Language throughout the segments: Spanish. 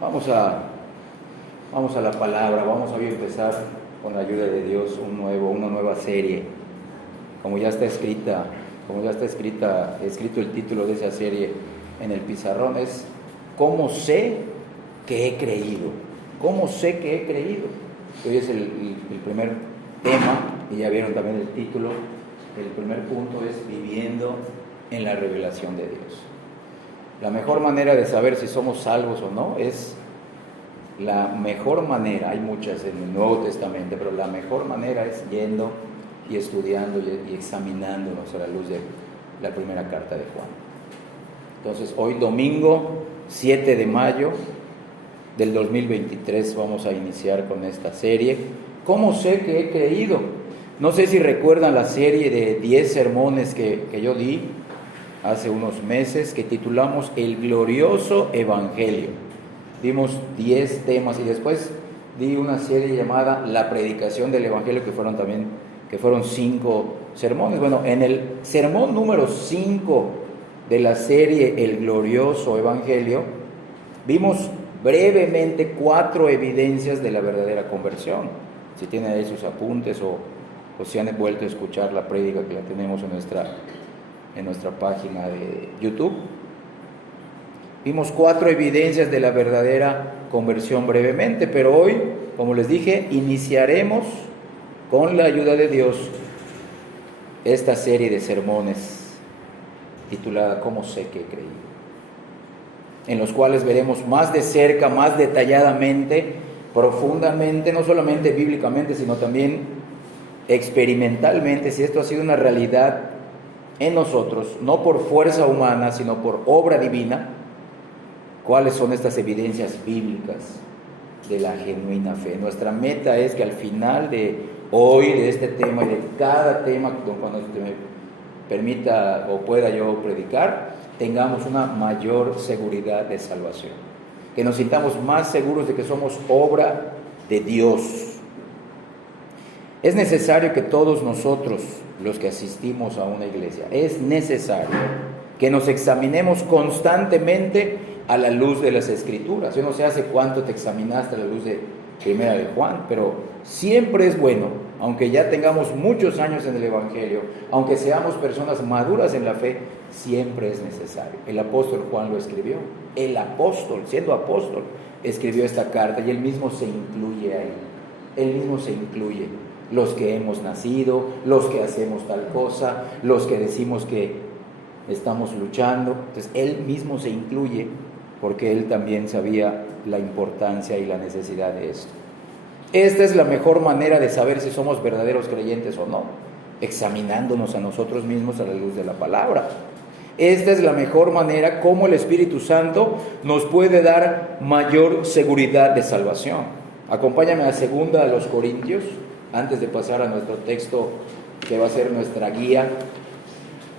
Vamos a, vamos a la palabra, vamos a empezar con la ayuda de Dios una nueva serie. Como ya está escrito el título de esa serie en el pizarrón, es ¿cómo sé que he creído? ¿Cómo sé que he creído? Hoy es el primer tema, y ya vieron también el título. El primer punto es viviendo en la revelación de Dios. La mejor manera de saber si somos salvos o no es la mejor manera, hay muchas en el Nuevo Testamento, pero la mejor manera es yendo y estudiando y examinándonos a la luz de la primera carta de Juan. Entonces, hoy domingo 7 de mayo del 2023 vamos a iniciar con esta serie. ¿Cómo sé que he creído? No sé si recuerdan la serie de 10 sermones que yo di hace unos meses, que titulamos El Glorioso Evangelio. Dimos 10 temas y después di una serie llamada La Predicación del Evangelio, que fueron 5 sermones. Bueno, en el sermón número 5 de la serie El Glorioso Evangelio, vimos brevemente 4 evidencias de la verdadera conversión. Si tienen ahí sus apuntes o si han vuelto a escuchar la prédica que la tenemos en nuestra página de YouTube. Vimos 4 evidencias de la verdadera conversión brevemente, pero hoy, como les dije, iniciaremos con la ayuda de Dios esta serie de sermones titulada ¿Cómo sé que he creído?, en los cuales veremos más de cerca, más detalladamente, profundamente, no solamente bíblicamente, sino también experimentalmente, si esto ha sido una realidad en nosotros, no por fuerza humana, sino por obra divina. ¿Cuáles son estas evidencias bíblicas de la genuina fe? Nuestra meta es que al final de hoy, de este tema y de cada tema, cuando usted me permita o pueda yo predicar, tengamos una mayor seguridad de salvación, que nos sintamos más seguros de que somos obra de Dios. Es necesario que todos nosotros, los que asistimos a una iglesia, es necesario que nos examinemos constantemente a la luz de las Escrituras. Yo no sé hace cuánto te examinaste a la luz de Primera de Juan, pero siempre es bueno, aunque ya tengamos muchos años en el Evangelio, aunque seamos personas maduras en la fe, siempre es necesario. El apóstol Juan lo escribió. El apóstol, siendo apóstol, escribió esta carta y él mismo se incluye ahí. Él mismo se incluye. Los que hemos nacido, los que hacemos tal cosa, los que decimos que estamos luchando. Entonces él mismo se incluye porque él también sabía la importancia y la necesidad de esto. Esta es la mejor manera de saber si somos verdaderos creyentes o no, examinándonos a nosotros mismos a la luz de la palabra. Esta es la mejor manera como el Espíritu Santo nos puede dar mayor seguridad de salvación. Acompáñame a 2 Corintios, antes de pasar a nuestro texto que va a ser nuestra guía,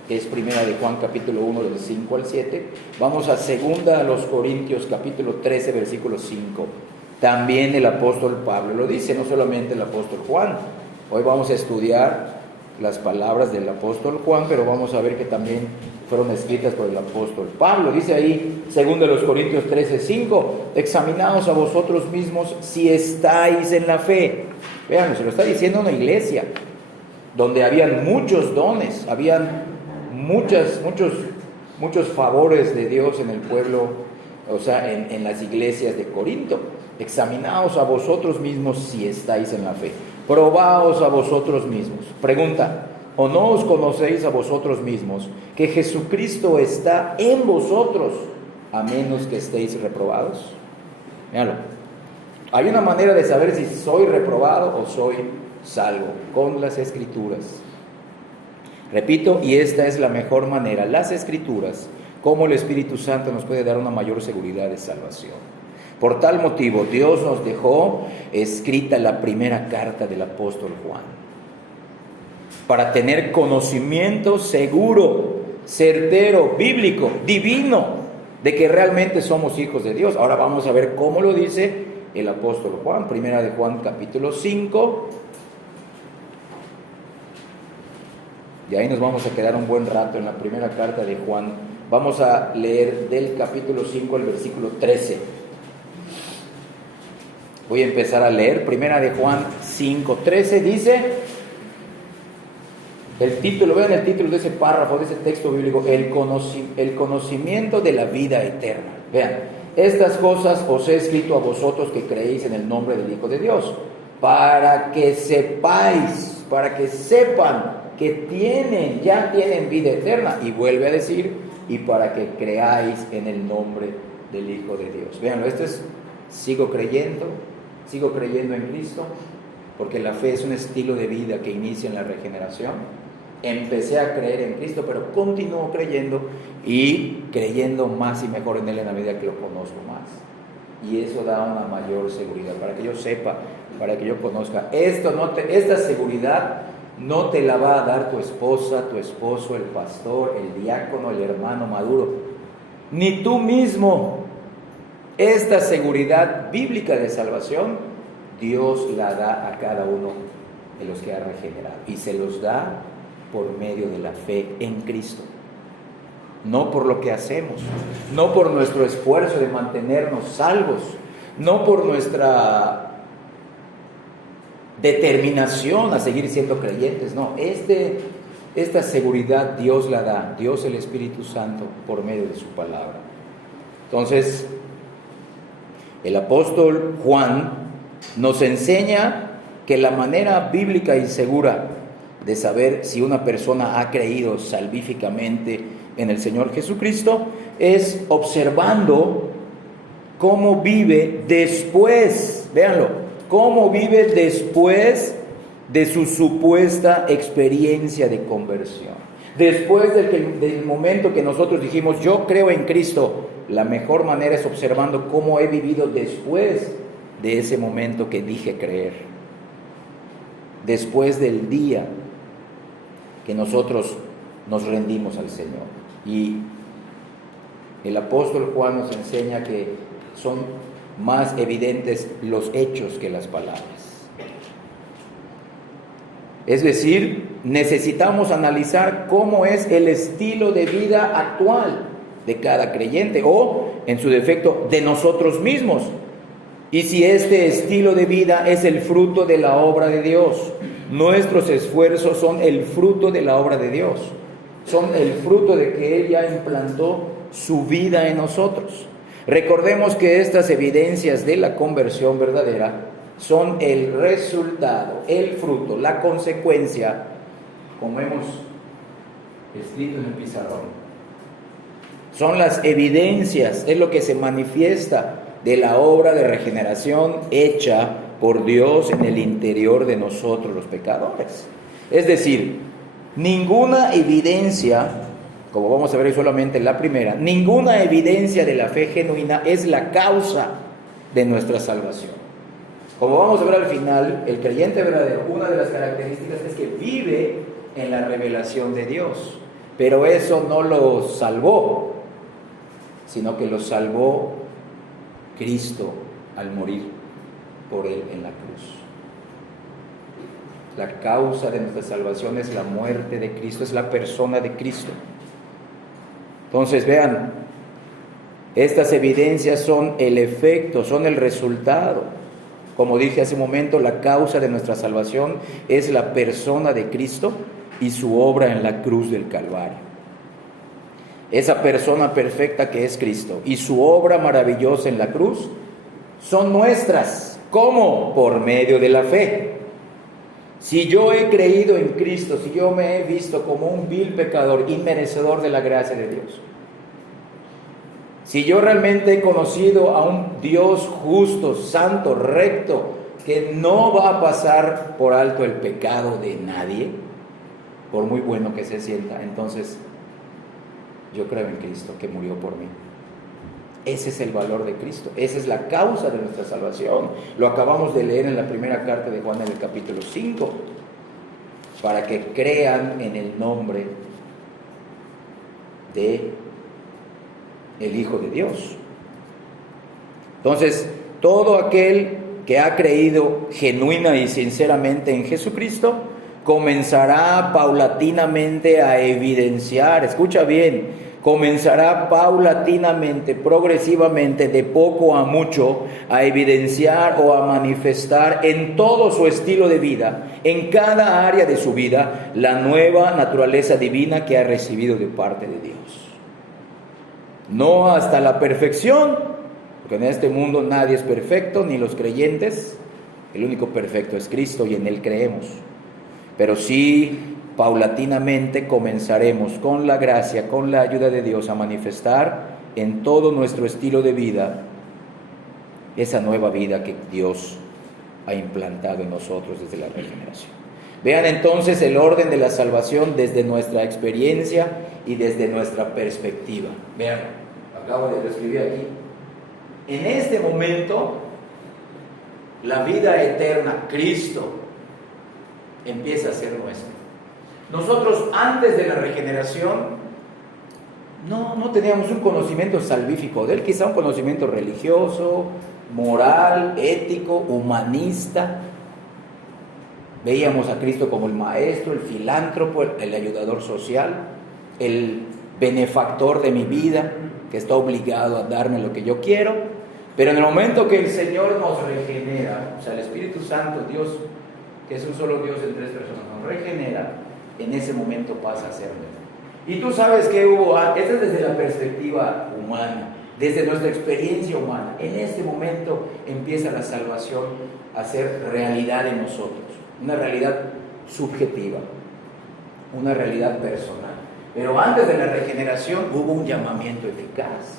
que es Primera de Juan capítulo 1 del 5 al 7. Vamos a 2 Corintios capítulo 13 versículo 5. También el apóstol Pablo lo dice, no solamente el apóstol Juan. Hoy vamos a estudiar las palabras del apóstol Juan, pero vamos a ver que también fueron escritas por el apóstol Pablo. Dice ahí 2 Corintios 13, 5, examinaos a vosotros mismos si estáis en la fe. Vean, se lo está diciendo una iglesia donde habían muchos dones, habían muchos favores de Dios en el pueblo, o sea, en las iglesias de Corinto. Examinaos a vosotros mismos si estáis en la fe. Probaos a vosotros mismos. Pregunta: ¿o no os conocéis a vosotros mismos que Jesucristo está en vosotros, a menos que estéis reprobados? Míralo. Hay una manera de saber si soy reprobado o soy salvo, con las Escrituras. Repito, y esta es la mejor manera, las Escrituras, como el Espíritu Santo nos puede dar una mayor seguridad de salvación. Por tal motivo, Dios nos dejó escrita la primera carta del apóstol Juan, para tener conocimiento seguro, certero, bíblico, divino, de que realmente somos hijos de Dios. Ahora vamos a ver cómo lo dice el apóstol Juan. Primera de Juan capítulo 5, y ahí nos vamos a quedar un buen rato en la primera carta de Juan. Vamos a leer del capítulo 5 al versículo 13. Voy a empezar a leer. Primera de Juan 5:13 dice, el título, vean el título de ese párrafo, de ese texto bíblico, el conocimiento de la vida eterna. Vean, estas cosas os he escrito a vosotros que creéis en el nombre del Hijo de Dios, para que sepáis, para que sepan que ya tienen vida eterna. Y vuelve a decir, y para que creáis en el nombre del Hijo de Dios. Veanlo, esto es, sigo creyendo en Cristo, porque la fe es un estilo de vida que inicia en la regeneración. Empecé a creer en Cristo, pero continúo creyendo y creyendo más y mejor en Él en la medida que lo conozco más. Y eso da una mayor seguridad, para que yo sepa, para que yo conozca. Esta seguridad no te la va a dar tu esposa, tu esposo, el pastor, el diácono, el hermano maduro, ni tú mismo. Esta seguridad bíblica de salvación, Dios la da a cada uno de los que ha regenerado, y se los da por medio de la fe en Cristo. No por lo que hacemos, no por nuestro esfuerzo de mantenernos salvos, no por nuestra determinación a seguir siendo creyentes, no. Esta seguridad Dios la da, Dios el Espíritu Santo, por medio de su palabra. Entonces, el apóstol Juan nos enseña que la manera bíblica y segura de saber si una persona ha creído salvíficamente en el Señor Jesucristo es observando cómo vive después, véanlo, cómo vive después de su supuesta experiencia de conversión. Después del momento que nosotros dijimos, yo creo en Cristo, la mejor manera es observando cómo he vivido después de ese momento que dije creer. Después del día que nosotros nos rendimos al Señor. Y el apóstol Juan nos enseña que son más evidentes los hechos que las palabras. Es decir, necesitamos analizar cómo es el estilo de vida actual de cada creyente, o en su defecto de nosotros mismos, y si este estilo de vida es el fruto de la obra de Dios. Nuestros esfuerzos son el fruto de la obra de Dios, son el fruto de que Él ya implantó su vida en nosotros. Recordemos que estas evidencias de la conversión verdadera son el resultado, el fruto, la consecuencia, como hemos escrito en el pizarrón. Son las evidencias, es lo que se manifiesta de la obra de regeneración hecha por Dios en el interior de nosotros los pecadores. Es decir, ninguna evidencia, como vamos a ver solamente la primera, ninguna evidencia de la fe genuina es la causa de nuestra salvación. Como vamos a ver al final, el creyente verdadero, una de las características es que vive en la revelación de Dios, pero eso no lo salvó, sino que lo salvó Cristo al morir por Él en la cruz. La causa de nuestra salvación es la muerte de Cristo, es la persona de Cristo. Entonces vean, estas evidencias son el efecto, son el resultado. Como dije hace un momento, la causa de nuestra salvación es la persona de Cristo y su obra en la cruz del Calvario. Esa persona perfecta que es Cristo y su obra maravillosa en la cruz son nuestras. ¿Cómo? Por medio de la fe. Si yo he creído en Cristo, si yo me he visto como un vil pecador, inmerecedor de la gracia de Dios, si yo realmente he conocido a un Dios justo, santo, recto, que no va a pasar por alto el pecado de nadie, por muy bueno que se sienta, entonces yo creo en Cristo que murió por mí. Ese es el valor de Cristo, esa es la causa de nuestra salvación. Lo acabamos de leer en la primera carta de Juan en el capítulo 5, para que crean en el nombre de el Hijo de Dios. Entonces, todo aquel que ha creído genuina y sinceramente en Jesucristo comenzará paulatinamente a evidenciar, escucha bien, comenzará paulatinamente, progresivamente, de poco a mucho, a evidenciar o a manifestar en todo su estilo de vida, en cada área de su vida, la nueva naturaleza divina que ha recibido de parte de Dios. No hasta la perfección, porque en este mundo nadie es perfecto, ni los creyentes. El único perfecto es Cristo y en Él creemos. Pero sí, paulatinamente comenzaremos con la gracia, con la ayuda de Dios, a manifestar en todo nuestro estilo de vida esa nueva vida que Dios ha implantado en nosotros desde la regeneración. Vean entonces el orden de la salvación desde nuestra experiencia y desde nuestra perspectiva. Vean, acabo de escribir aquí. En este momento, la vida eterna, Cristo, empieza a ser nuestra. Nosotros antes de la regeneración no teníamos un conocimiento salvífico de Él, quizá un conocimiento religioso, moral, ético, humanista. Veíamos a Cristo como el maestro, el filántropo, el ayudador social, el benefactor de mi vida, que está obligado a darme lo que yo quiero. Pero en el momento que el Señor nos regenera, o sea, el Espíritu Santo, Dios, que es un solo Dios en tres personas, nos regenera, en ese momento pasa a ser nuestro. Y tú sabes que hubo, esto es desde la perspectiva humana, desde nuestra experiencia humana. En este momento empieza la salvación a ser realidad en nosotros, una realidad subjetiva, una realidad personal. Pero antes de la regeneración hubo un llamamiento eficaz,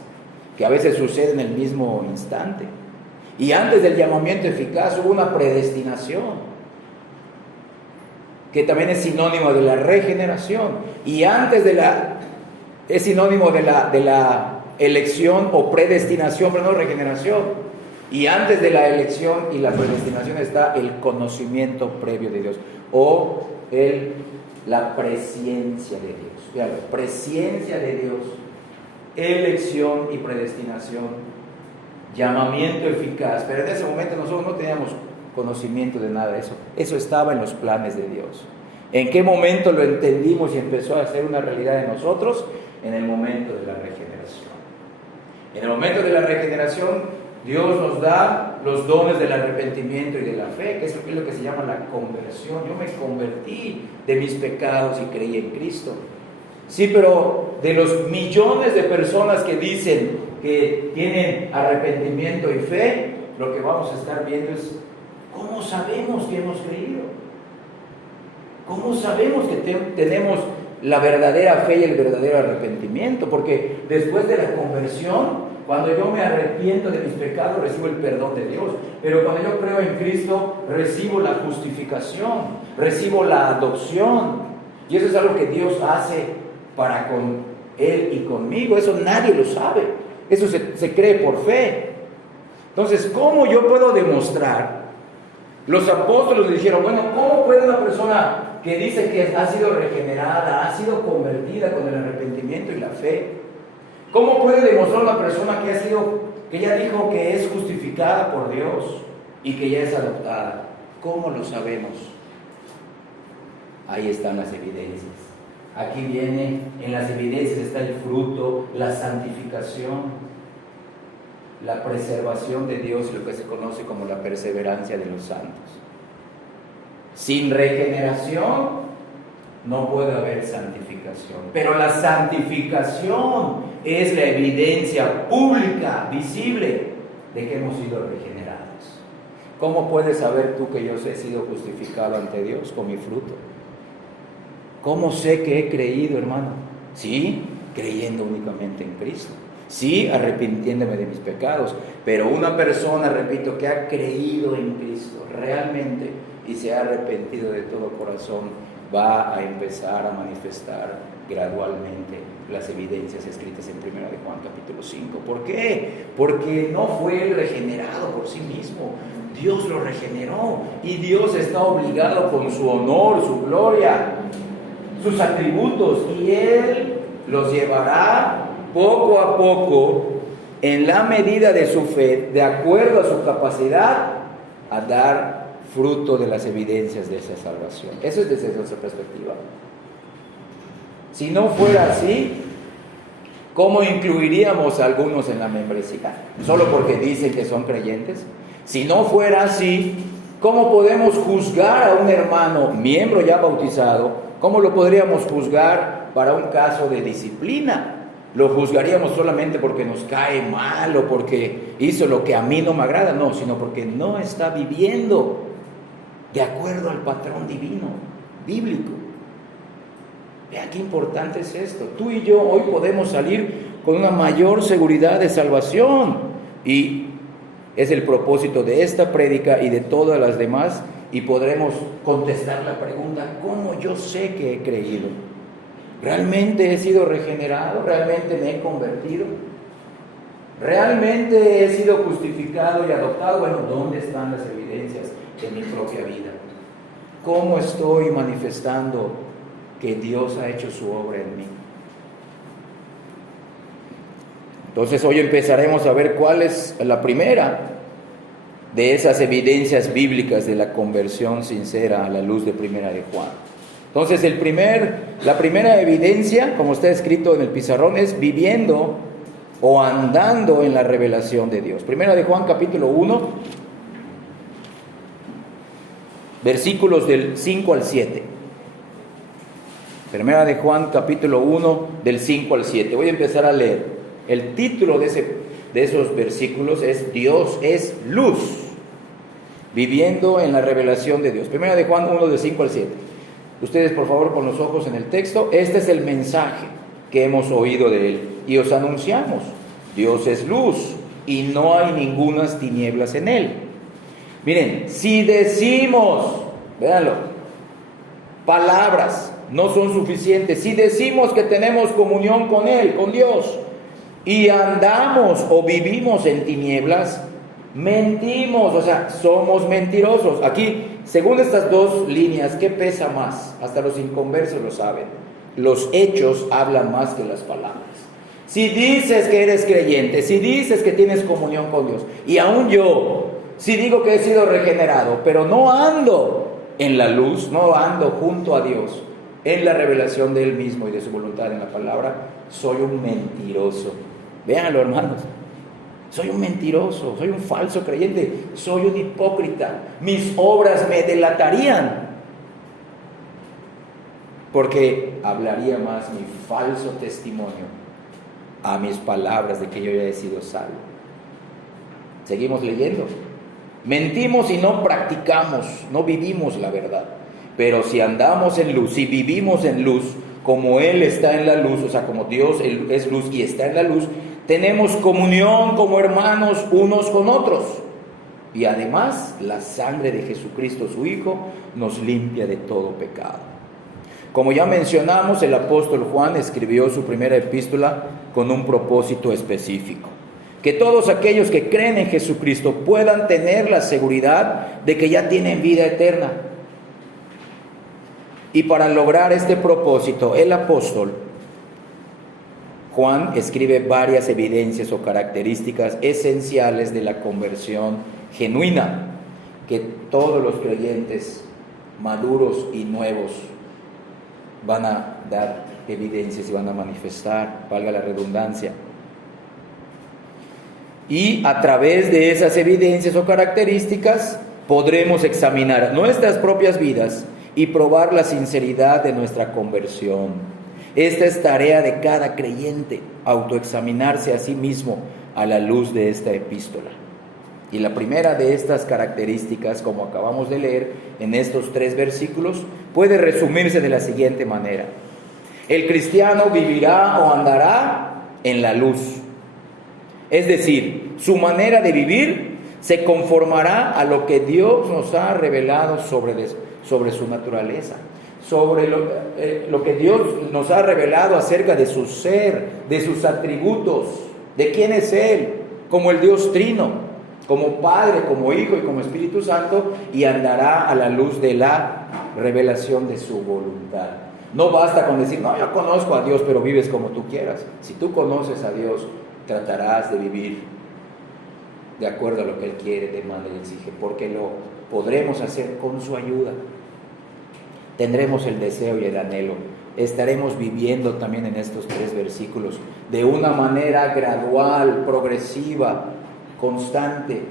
que a veces sucede en el mismo instante. Y antes del llamamiento eficaz hubo una predestinación, que también es sinónimo de la regeneración, y antes es sinónimo de la elección o predestinación, pero no regeneración, y antes de la elección y la predestinación está el conocimiento previo de Dios, o la presciencia de Dios. Fíjate, presciencia de Dios, elección y predestinación, llamamiento eficaz, pero en ese momento nosotros no teníamos conocimiento de nada de eso. Eso estaba en los planes de Dios. ¿En qué momento lo entendimos y empezó a ser una realidad en nosotros? En el momento de la regeneración. En el momento de la regeneración, Dios nos da los dones del arrepentimiento y de la fe, que es lo que se llama la conversión. Yo me convertí de mis pecados y creí en Cristo. Sí, pero de los millones de personas que dicen que tienen arrepentimiento y fe, lo que vamos a estar viendo es: ¿cómo sabemos que hemos creído? ¿Cómo sabemos que tenemos la verdadera fe y el verdadero arrepentimiento? Porque después de la conversión, cuando yo me arrepiento de mis pecados, recibo el perdón de Dios. Pero cuando yo creo en Cristo, recibo la justificación, recibo la adopción. Y eso es algo que Dios hace para con Él y conmigo. Eso nadie lo sabe. Eso se cree por fe. Entonces, ¿cómo yo puedo demostrar? Los apóstoles le dijeron: bueno, ¿cómo puede una persona que dice que ha sido regenerada, ha sido convertida con el arrepentimiento y la fe, cómo puede demostrar una persona que ya dijo que es justificada por Dios y que ya es adoptada? ¿Cómo lo sabemos? Ahí están las evidencias. Aquí viene, en las evidencias está el fruto, la santificación, la preservación de Dios y lo que se conoce como la perseverancia de los santos. Sin regeneración no puede haber santificación, pero la santificación es la evidencia pública, visible, de que hemos sido regenerados. ¿Cómo puedes saber tú que yo he sido justificado ante Dios? Con mi fruto. ¿Cómo sé que he creído, hermano? Sí, creyendo únicamente en Cristo. Sí, arrepintiéndome de mis pecados. Pero una persona, repito, que ha creído en Cristo realmente y se ha arrepentido de todo corazón, va a empezar a manifestar gradualmente las evidencias escritas en 1 de Juan capítulo 5. ¿Por qué? Porque no fue él regenerado por sí mismo. Dios lo regeneró y Dios está obligado con su honor, su gloria, sus atributos, y Él los llevará poco a poco, en la medida de su fe, de acuerdo a su capacidad, a dar fruto de las evidencias de esa salvación. Eso es desde nuestra perspectiva. Si no fuera así, ¿Cómo incluiríamos a algunos en la membresía? ¿Solo porque dicen que son creyentes? Si no fuera así, ¿cómo podemos juzgar a un hermano, miembro ya bautizado? ¿Cómo lo podríamos juzgar para un caso de disciplina? ¿Lo juzgaríamos solamente porque nos cae mal o porque hizo lo que a mí no me agrada? No, sino porque no está viviendo de acuerdo al patrón divino, bíblico. Vean qué importante es esto. Tú y yo hoy podemos salir con una mayor seguridad de salvación, y es el propósito de esta prédica y de todas las demás, y podremos contestar la pregunta: ¿cómo yo sé que he creído? ¿Realmente he sido regenerado? ¿Realmente me he convertido? ¿Realmente he sido justificado y adoptado? Bueno, ¿dónde están las evidencias de mi propia vida? ¿Cómo estoy manifestando que Dios ha hecho su obra en mí? Entonces hoy empezaremos a ver cuál es la primera de esas evidencias bíblicas de la conversión sincera a la luz de Primera de Juan. Entonces la primera evidencia, como está escrito en el pizarrón, es viviendo o andando en la revelación de Dios. Primera de Juan capítulo 1, versículos del 5 al 7. Primera de Juan capítulo 1, del 5 al 7. Voy a empezar a leer. El título de esos versículos es Dios es luz, viviendo en la revelación de Dios. Primera de Juan 1, del 5 al 7. Ustedes, por favor, con los ojos en el texto. Este es el mensaje que hemos oído de Él y os anunciamos: Dios es luz y no hay ningunas tinieblas en Él. Miren, si decimos, véanlo, palabras no son suficientes. Si decimos que tenemos comunión con Él, con Dios, y andamos o vivimos en tinieblas, mentimos, o sea, somos mentirosos. Aquí, según estas dos líneas, ¿qué pesa más? Hasta los inconversos lo saben. Los hechos hablan más que las palabras. Si dices que eres creyente, si dices que tienes comunión con Dios, y aún yo, si digo que he sido regenerado, pero no ando en la luz, no ando junto a Dios, en la revelación de Él mismo y de su voluntad en la palabra, soy un mentiroso. Véanlo, hermanos. Soy un mentiroso, soy un falso creyente, soy un hipócrita. Mis obras me delatarían, porque hablaría más mi falso testimonio a mis palabras de que yo ya he sido salvo. Seguimos leyendo. Mentimos y no practicamos, no vivimos la verdad. Pero si andamos en luz, si vivimos en luz, como Él está en la luz, o sea, como Dios es luz y está en la luz, tenemos comunión como hermanos unos con otros. Y además, la sangre de Jesucristo, su Hijo, nos limpia de todo pecado. Como ya mencionamos, el apóstol Juan escribió su primera epístola con un propósito específico: que todos aquellos que creen en Jesucristo puedan tener la seguridad de que ya tienen vida eterna. Y para lograr este propósito, el apóstol Juan escribe varias evidencias o características esenciales de la conversión genuina, que todos los creyentes maduros y nuevos van a dar evidencias y van a manifestar, valga la redundancia. Y a través de esas evidencias o características podremos examinar nuestras propias vidas y probar la sinceridad de nuestra conversión. Esta es tarea de cada creyente, autoexaminarse a sí mismo a la luz de esta epístola. Y la primera de estas características, como acabamos de leer en estos 3 versículos, puede resumirse de la siguiente manera: el cristiano vivirá o andará en la luz. Es decir, su manera de vivir se conformará a lo que Dios nos ha revelado sobre su naturaleza, sobre lo que Dios nos ha revelado acerca de su ser, de sus atributos, de quién es Él, como el Dios Trino, como Padre, como Hijo y como Espíritu Santo, y andará a la luz de la revelación de su voluntad. No basta con decir: no, yo conozco a Dios, pero vives como tú quieras. Si tú conoces a Dios, tratarás de vivir de acuerdo a lo que Él quiere, demanda y exige, porque lo podremos hacer con su ayuda. Tendremos el deseo y el anhelo estaremos viviendo también en estos 3 versículos, de una manera gradual, progresiva, constante.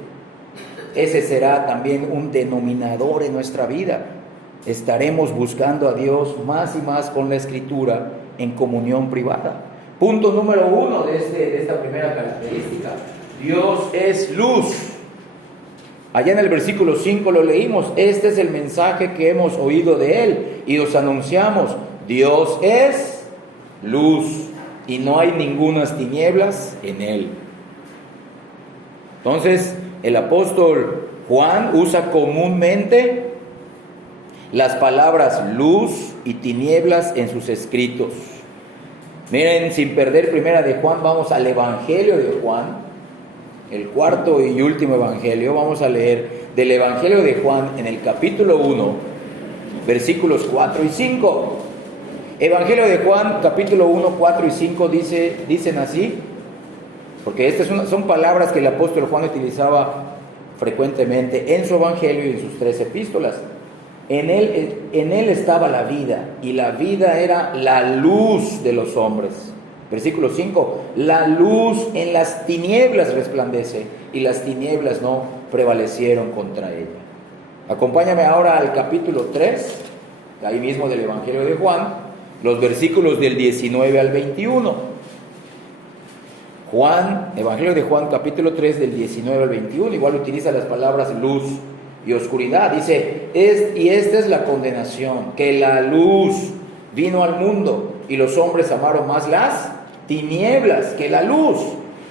Ese será también un denominador en nuestra vida. Estaremos buscando a Dios más y más con la Escritura en comunión privada. Punto número 1 de esta primera característica: Dios es luz. Allá en el versículo 5 lo leímos. Este es el mensaje que hemos oído de Él y os anunciamos: Dios es luz y no hay ningunas tinieblas en Él. Entonces, el apóstol Juan usa comúnmente las palabras luz y tinieblas en sus escritos. Miren, sin perder primera de Juan, vamos al Evangelio de Juan, el cuarto y último Evangelio. Vamos a leer del Evangelio de Juan en el capítulo 1, versículos 4 y 5. Evangelio de Juan, capítulo 1, 4 y 5 dicen así, porque estas son palabras que el apóstol Juan utilizaba frecuentemente en su Evangelio y en sus 3 epístolas. En él estaba la vida, y la vida era la luz de los hombres. Versículo 5, la luz en las tinieblas resplandece, y las tinieblas no prevalecieron contra ella. Acompáñame ahora al capítulo 3, ahí mismo del Evangelio de Juan, los versículos del 19 al 21. Juan, Evangelio de Juan, capítulo 3, del 19 al 21, igual utiliza las palabras luz y oscuridad. Dice, y esta es la condenación, que la luz vino al mundo, y los hombres amaron más las tinieblas que la luz,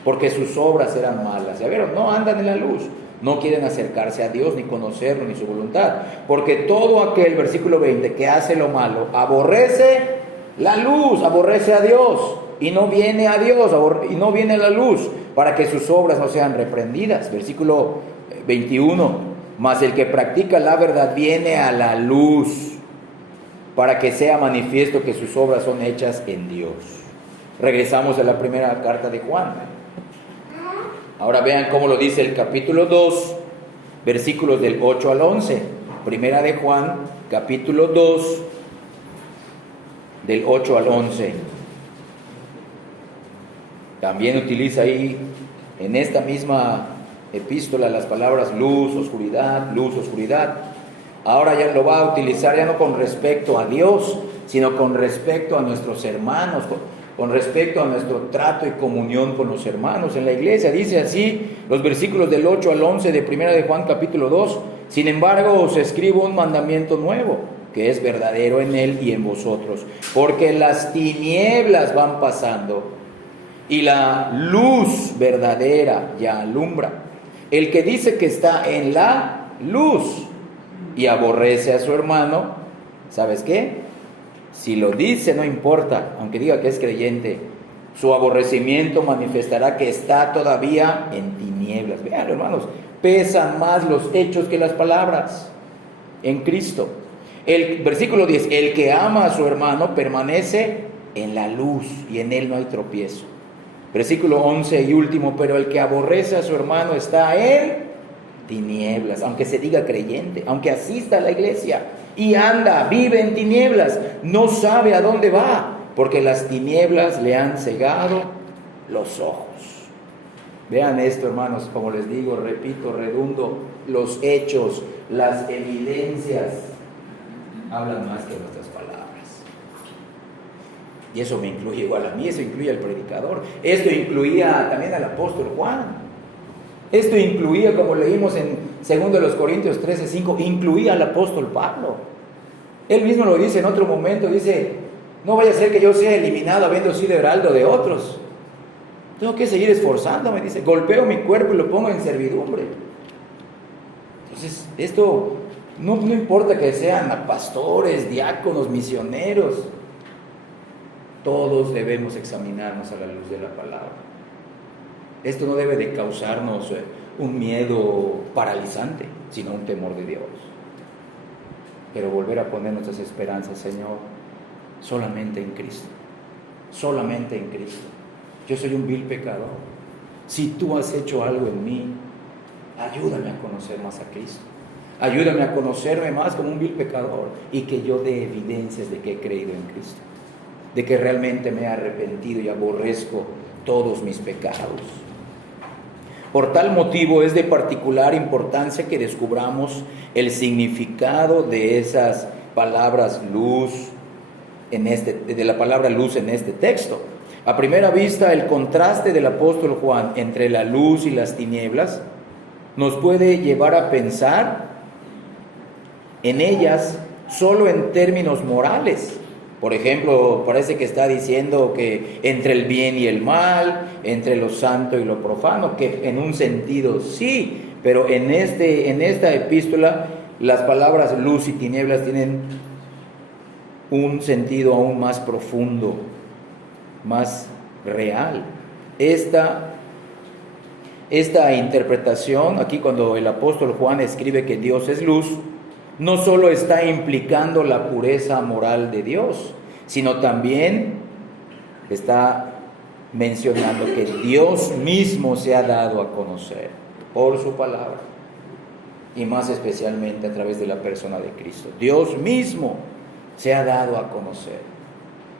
porque sus obras eran malas. Ya vieron, no andan en la luz, no quieren acercarse a Dios, ni conocerlo, ni su voluntad, porque todo aquel, versículo 20, que hace lo malo, aborrece la luz, aborrece a Dios, y no viene a Dios, y no viene a la luz, para que sus obras no sean reprendidas. Versículo 21, mas el que practica la verdad viene a la luz, para que sea manifiesto que sus obras son hechas en Dios. Regresamos a la primera carta de Juan. Ahora vean cómo lo dice el capítulo 2, versículos del 8 al 11. Primera de Juan, capítulo 2, del 8 al 11. También utiliza ahí, en esta misma epístola, las palabras luz, oscuridad, luz, oscuridad. Ahora ya lo va a utilizar ya no con respecto a Dios, sino con respecto a nuestros hermanos, con respecto a nuestro trato y comunión con los hermanos en la iglesia. Dice así los versículos del 8 al 11 de primera de Juan capítulo 2: sin embargo os escribo un mandamiento nuevo, que es verdadero en él y en vosotros, porque las tinieblas van pasando y la luz verdadera ya alumbra. El que dice que está en la luz y aborrece a su hermano, ¿sabes qué? Si lo dice, no importa, aunque diga que es creyente, su aborrecimiento manifestará que está todavía en tinieblas. Vean, hermanos, pesan más los hechos que las palabras en Cristo. El versículo 10, el que ama a su hermano permanece en la luz y en él no hay tropiezo. Versículo 11 y último, pero el que aborrece a su hermano está en tinieblas, aunque se diga creyente, aunque asista a la iglesia y vive en tinieblas, no sabe a dónde va, porque las tinieblas le han cegado los ojos. Vean esto, hermanos, como les digo, repito, redundo, los hechos, las evidencias hablan más que nuestras palabras. Y eso me incluye igual a mí, eso incluye al predicador, esto incluía también al apóstol Juan, esto incluía, como leímos en 2 Corintios 13:5, incluía al apóstol Pablo. Él mismo lo dice en otro momento, dice, no vaya a ser que yo sea eliminado habiendo sido heraldo de otros. Tengo que seguir esforzándome, dice, golpeo mi cuerpo y lo pongo en servidumbre. Entonces, esto no importa que sean pastores, diáconos, misioneros, todos debemos examinarnos a la luz de la palabra. Esto no debe de causarnos un miedo paralizante, sino un temor de Dios. Pero volver a poner nuestras esperanzas, Señor, solamente en Cristo. Solamente en Cristo. Yo soy un vil pecador. Si tú has hecho algo en mí, ayúdame a conocer más a Cristo. Ayúdame a conocerme más como un vil pecador y que yo dé evidencias de que he creído en Cristo. de que realmente me he arrepentido y aborrezco todos mis pecados. Por tal motivo es de particular importancia que descubramos el significado de esas palabras luz, de la palabra luz en este texto. A primera vista, el contraste del apóstol Juan entre la luz y las tinieblas nos puede llevar a pensar en ellas solo en términos morales. Por ejemplo, parece que está diciendo que entre el bien y el mal, entre lo santo y lo profano, que en un sentido sí, pero en esta epístola las palabras luz y tinieblas tienen un sentido aún más profundo, más real. Esta interpretación, aquí cuando el apóstol Juan escribe que Dios es luz, no solo está implicando la pureza moral de Dios, sino también está mencionando que Dios mismo se ha dado a conocer por su palabra, y más especialmente a través de la persona de Cristo. Dios mismo se ha dado a conocer.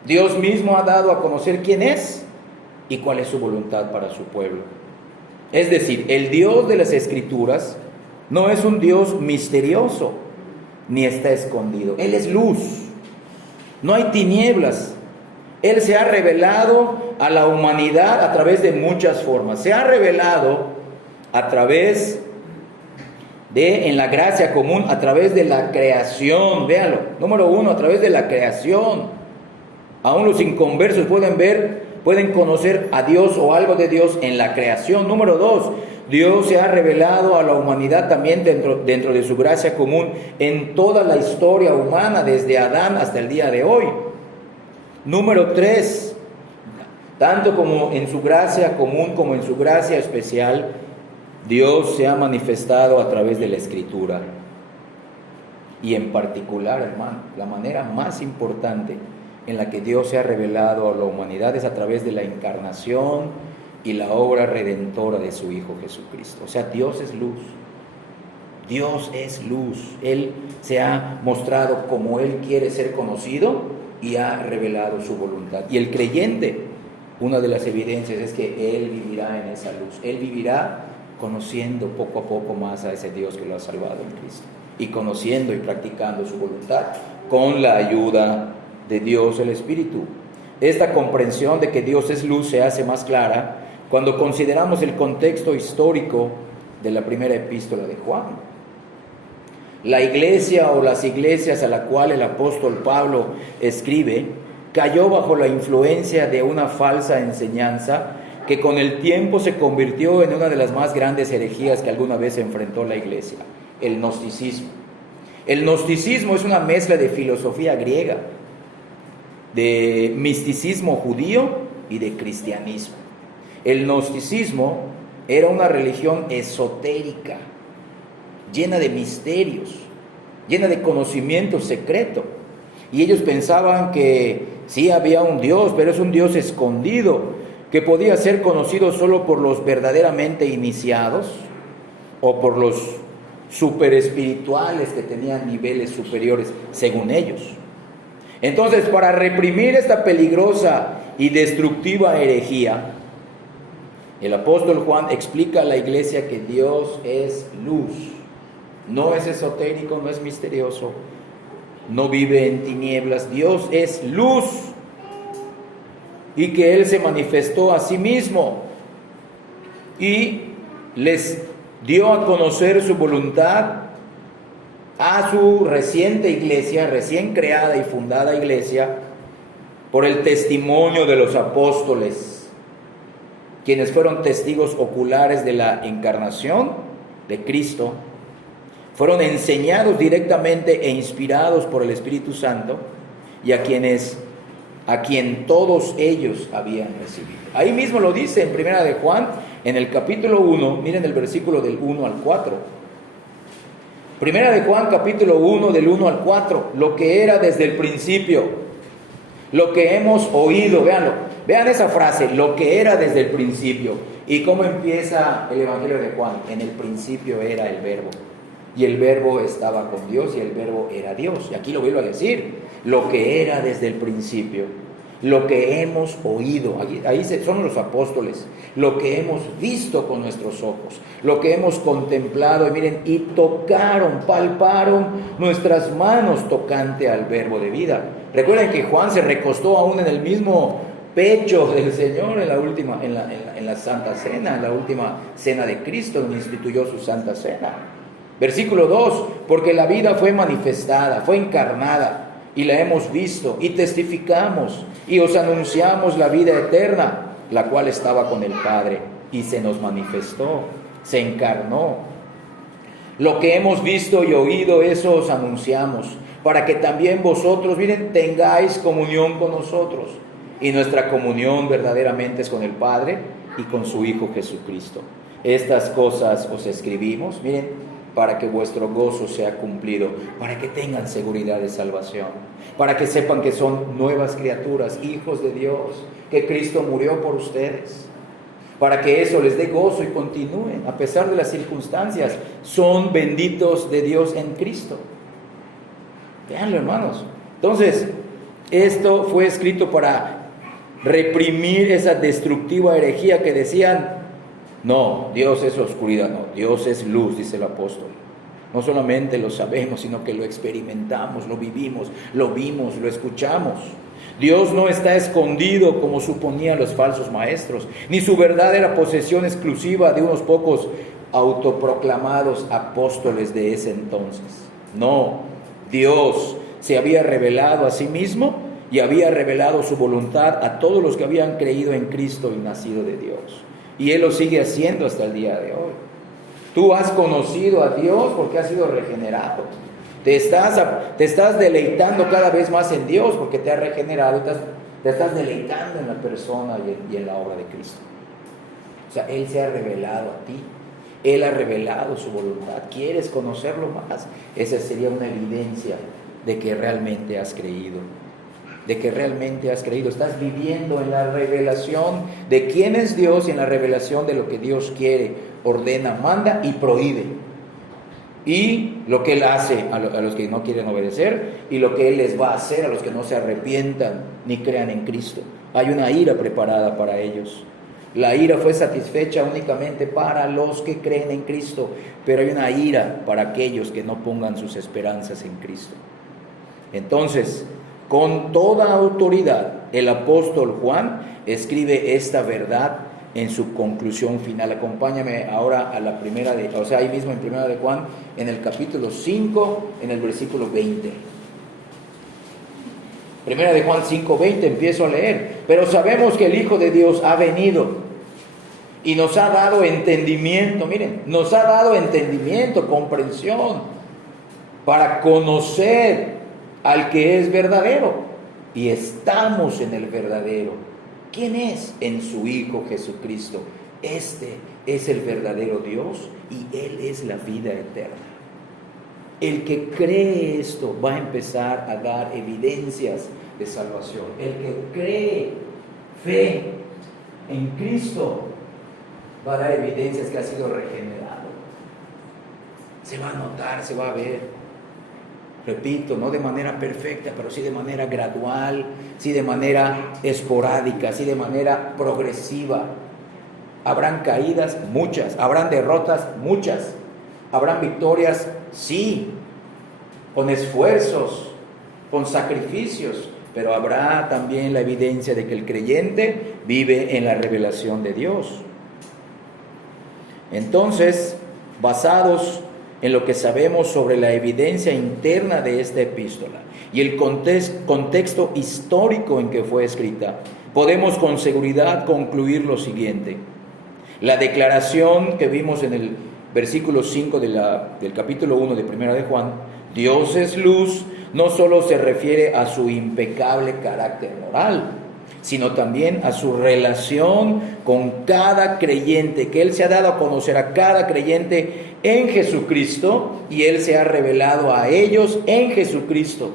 Dios mismo ha dado a conocer quién es y cuál es su voluntad para su pueblo. Es decir, el Dios de las Escrituras no es un Dios misterioso, ni está escondido. Él es luz. No hay tinieblas. Él se ha revelado a la humanidad a través de muchas formas. Se ha revelado a través en la gracia común, a través de la creación. Véanlo. Número 1, a través de la creación. Aún los inconversos pueden conocer a Dios o algo de Dios en la creación. Número 2, Dios se ha revelado a la humanidad también dentro de su gracia común en toda la historia humana, desde Adán hasta el día de hoy. Número 3, tanto como en su gracia común como en su gracia especial, Dios se ha manifestado a través de la Escritura. Y en particular, hermano, la manera más importante en la que Dios se ha revelado a la humanidad es a través de la encarnación y la obra redentora de su Hijo Jesucristo. O sea, Dios es luz. Dios es luz. Él se ha mostrado como Él quiere ser conocido y ha revelado su voluntad. Y el creyente, una de las evidencias es que Él vivirá en esa luz. Él vivirá conociendo poco a poco más a ese Dios que lo ha salvado en Cristo, y conociendo y practicando su voluntad con la ayuda de Dios el Espíritu. Esta comprensión de que Dios es luz se hace más clara cuando consideramos el contexto histórico de la primera epístola de Juan. La iglesia o las iglesias a la cual el apóstol Pablo escribe cayó bajo la influencia de una falsa enseñanza que con el tiempo se convirtió en una de las más grandes herejías que alguna vez enfrentó la iglesia: el gnosticismo. El gnosticismo es una mezcla de filosofía griega, de misticismo judío y de cristianismo. El gnosticismo era una religión esotérica, llena de misterios, llena de conocimiento secreto. Y ellos pensaban que sí había un Dios, pero es un Dios escondido, que podía ser conocido solo por los verdaderamente iniciados o por los superespirituales que tenían niveles superiores, según ellos. Entonces, para reprimir esta peligrosa y destructiva herejía, el apóstol Juan explica a la iglesia que Dios es luz. No es esotérico, no es misterioso, no vive en tinieblas. Dios es luz, y que Él se manifestó a sí mismo y les dio a conocer su voluntad a su reciente iglesia, recién creada y fundada iglesia, por el testimonio de los apóstoles, quienes fueron testigos oculares de la encarnación de Cristo, fueron enseñados directamente e inspirados por el Espíritu Santo, y a quien todos ellos habían recibido. Ahí mismo lo dice en Primera de Juan, en el capítulo 1, miren el versículo del 1 al 4. Primera de Juan, capítulo 1, del 1 al 4, lo que era desde el principio, lo que hemos oído, véanlo, vean esa frase, lo que era desde el principio. ¿Y cómo empieza el Evangelio de Juan? En el principio era el Verbo, y el Verbo estaba con Dios, y el Verbo era Dios. Y aquí lo vuelvo a decir, lo que era desde el principio, lo que hemos oído, ahí son los apóstoles, lo que hemos visto con nuestros ojos, lo que hemos contemplado, y miren, y tocaron, palparon nuestras manos tocante al verbo de vida. Recuerden que Juan se recostó aún en el mismo pecho del Señor en la Santa Cena, en la última cena de Cristo, donde instituyó su Santa Cena. Versículo 2, porque la vida fue manifestada, fue encarnada, y la hemos visto, y testificamos, y os anunciamos la vida eterna, la cual estaba con el Padre, y se nos manifestó, se encarnó. Lo que hemos visto y oído, eso os anunciamos, para que también vosotros, miren, tengáis comunión con nosotros. Y nuestra comunión verdaderamente es con el Padre y con su Hijo Jesucristo. Estas cosas os escribimos, miren, para que vuestro gozo sea cumplido, para que tengan seguridad de salvación, para que sepan que son nuevas criaturas, hijos de Dios, que Cristo murió por ustedes, para que eso les dé gozo y continúen, a pesar de las circunstancias, son benditos de Dios en Cristo. Veanlo, hermanos. Entonces, esto fue escrito para reprimir esa destructiva herejía que decían: no, Dios es oscuridad, no, Dios es luz, dice el apóstol. No solamente lo sabemos, sino que lo experimentamos, lo vivimos, lo vimos, lo escuchamos. Dios no está escondido como suponían los falsos maestros, ni su verdad era posesión exclusiva de unos pocos autoproclamados apóstoles de ese entonces. No, Dios se había revelado a sí mismo y había revelado su voluntad a todos los que habían creído en Cristo y nacido de Dios. Y Él lo sigue haciendo hasta el día de hoy. Tú has conocido a Dios porque has sido regenerado. Te estás deleitando cada vez más en Dios porque te has regenerado. Te estás deleitando en la persona y en la obra de Cristo. O sea, Él se ha revelado a ti. Él ha revelado su voluntad. ¿Quieres conocerlo más? Esa sería una evidencia de que realmente has creído. De que realmente has creído. Estás viviendo en la revelación de quién es Dios y en la revelación de lo que Dios quiere, ordena, manda y prohíbe. Y lo que Él hace a los que no quieren obedecer, y lo que Él les va a hacer a los que no se arrepientan ni crean en Cristo. Hay una ira preparada para ellos. La ira fue satisfecha únicamente para los que creen en Cristo, pero hay una ira para aquellos que no pongan sus esperanzas en Cristo. Entonces, con toda autoridad, el apóstol Juan escribe esta verdad en su conclusión final. Acompáñame ahora a la primera ahí mismo en primera de Juan, en el capítulo 5, en el versículo 20. Primera de Juan 5:20, empiezo a leer. Pero sabemos que el Hijo de Dios ha venido y nos ha dado entendimiento, miren, nos ha dado entendimiento, comprensión, para conocer al que es verdadero, y estamos en el verdadero. ¿Quién es? En su Hijo Jesucristo. Este es el verdadero Dios y Él es la vida eterna. El que cree esto va a empezar a dar evidencias de salvación. El que cree fe en Cristo va a dar evidencias que ha sido regenerado. Se va a notar, se va a ver. Repito, no de manera perfecta, pero sí de manera gradual, sí de manera esporádica, sí de manera progresiva. Habrán caídas, muchas. Habrán derrotas, muchas. Habrán victorias, sí. Con esfuerzos, con sacrificios, pero habrá también la evidencia de que el creyente vive en la revelación de Dios. Entonces, basados en lo que sabemos sobre la evidencia interna de esta epístola y el contexto histórico en que fue escrita, podemos con seguridad concluir lo siguiente. La declaración que vimos en el versículo 5 del capítulo 1 de Primera de Juan, Dios es luz, no solo se refiere a su impecable carácter moral, sino también a su relación con cada creyente, que Él se ha dado a conocer a cada creyente en Jesucristo, y Él se ha revelado a ellos en Jesucristo,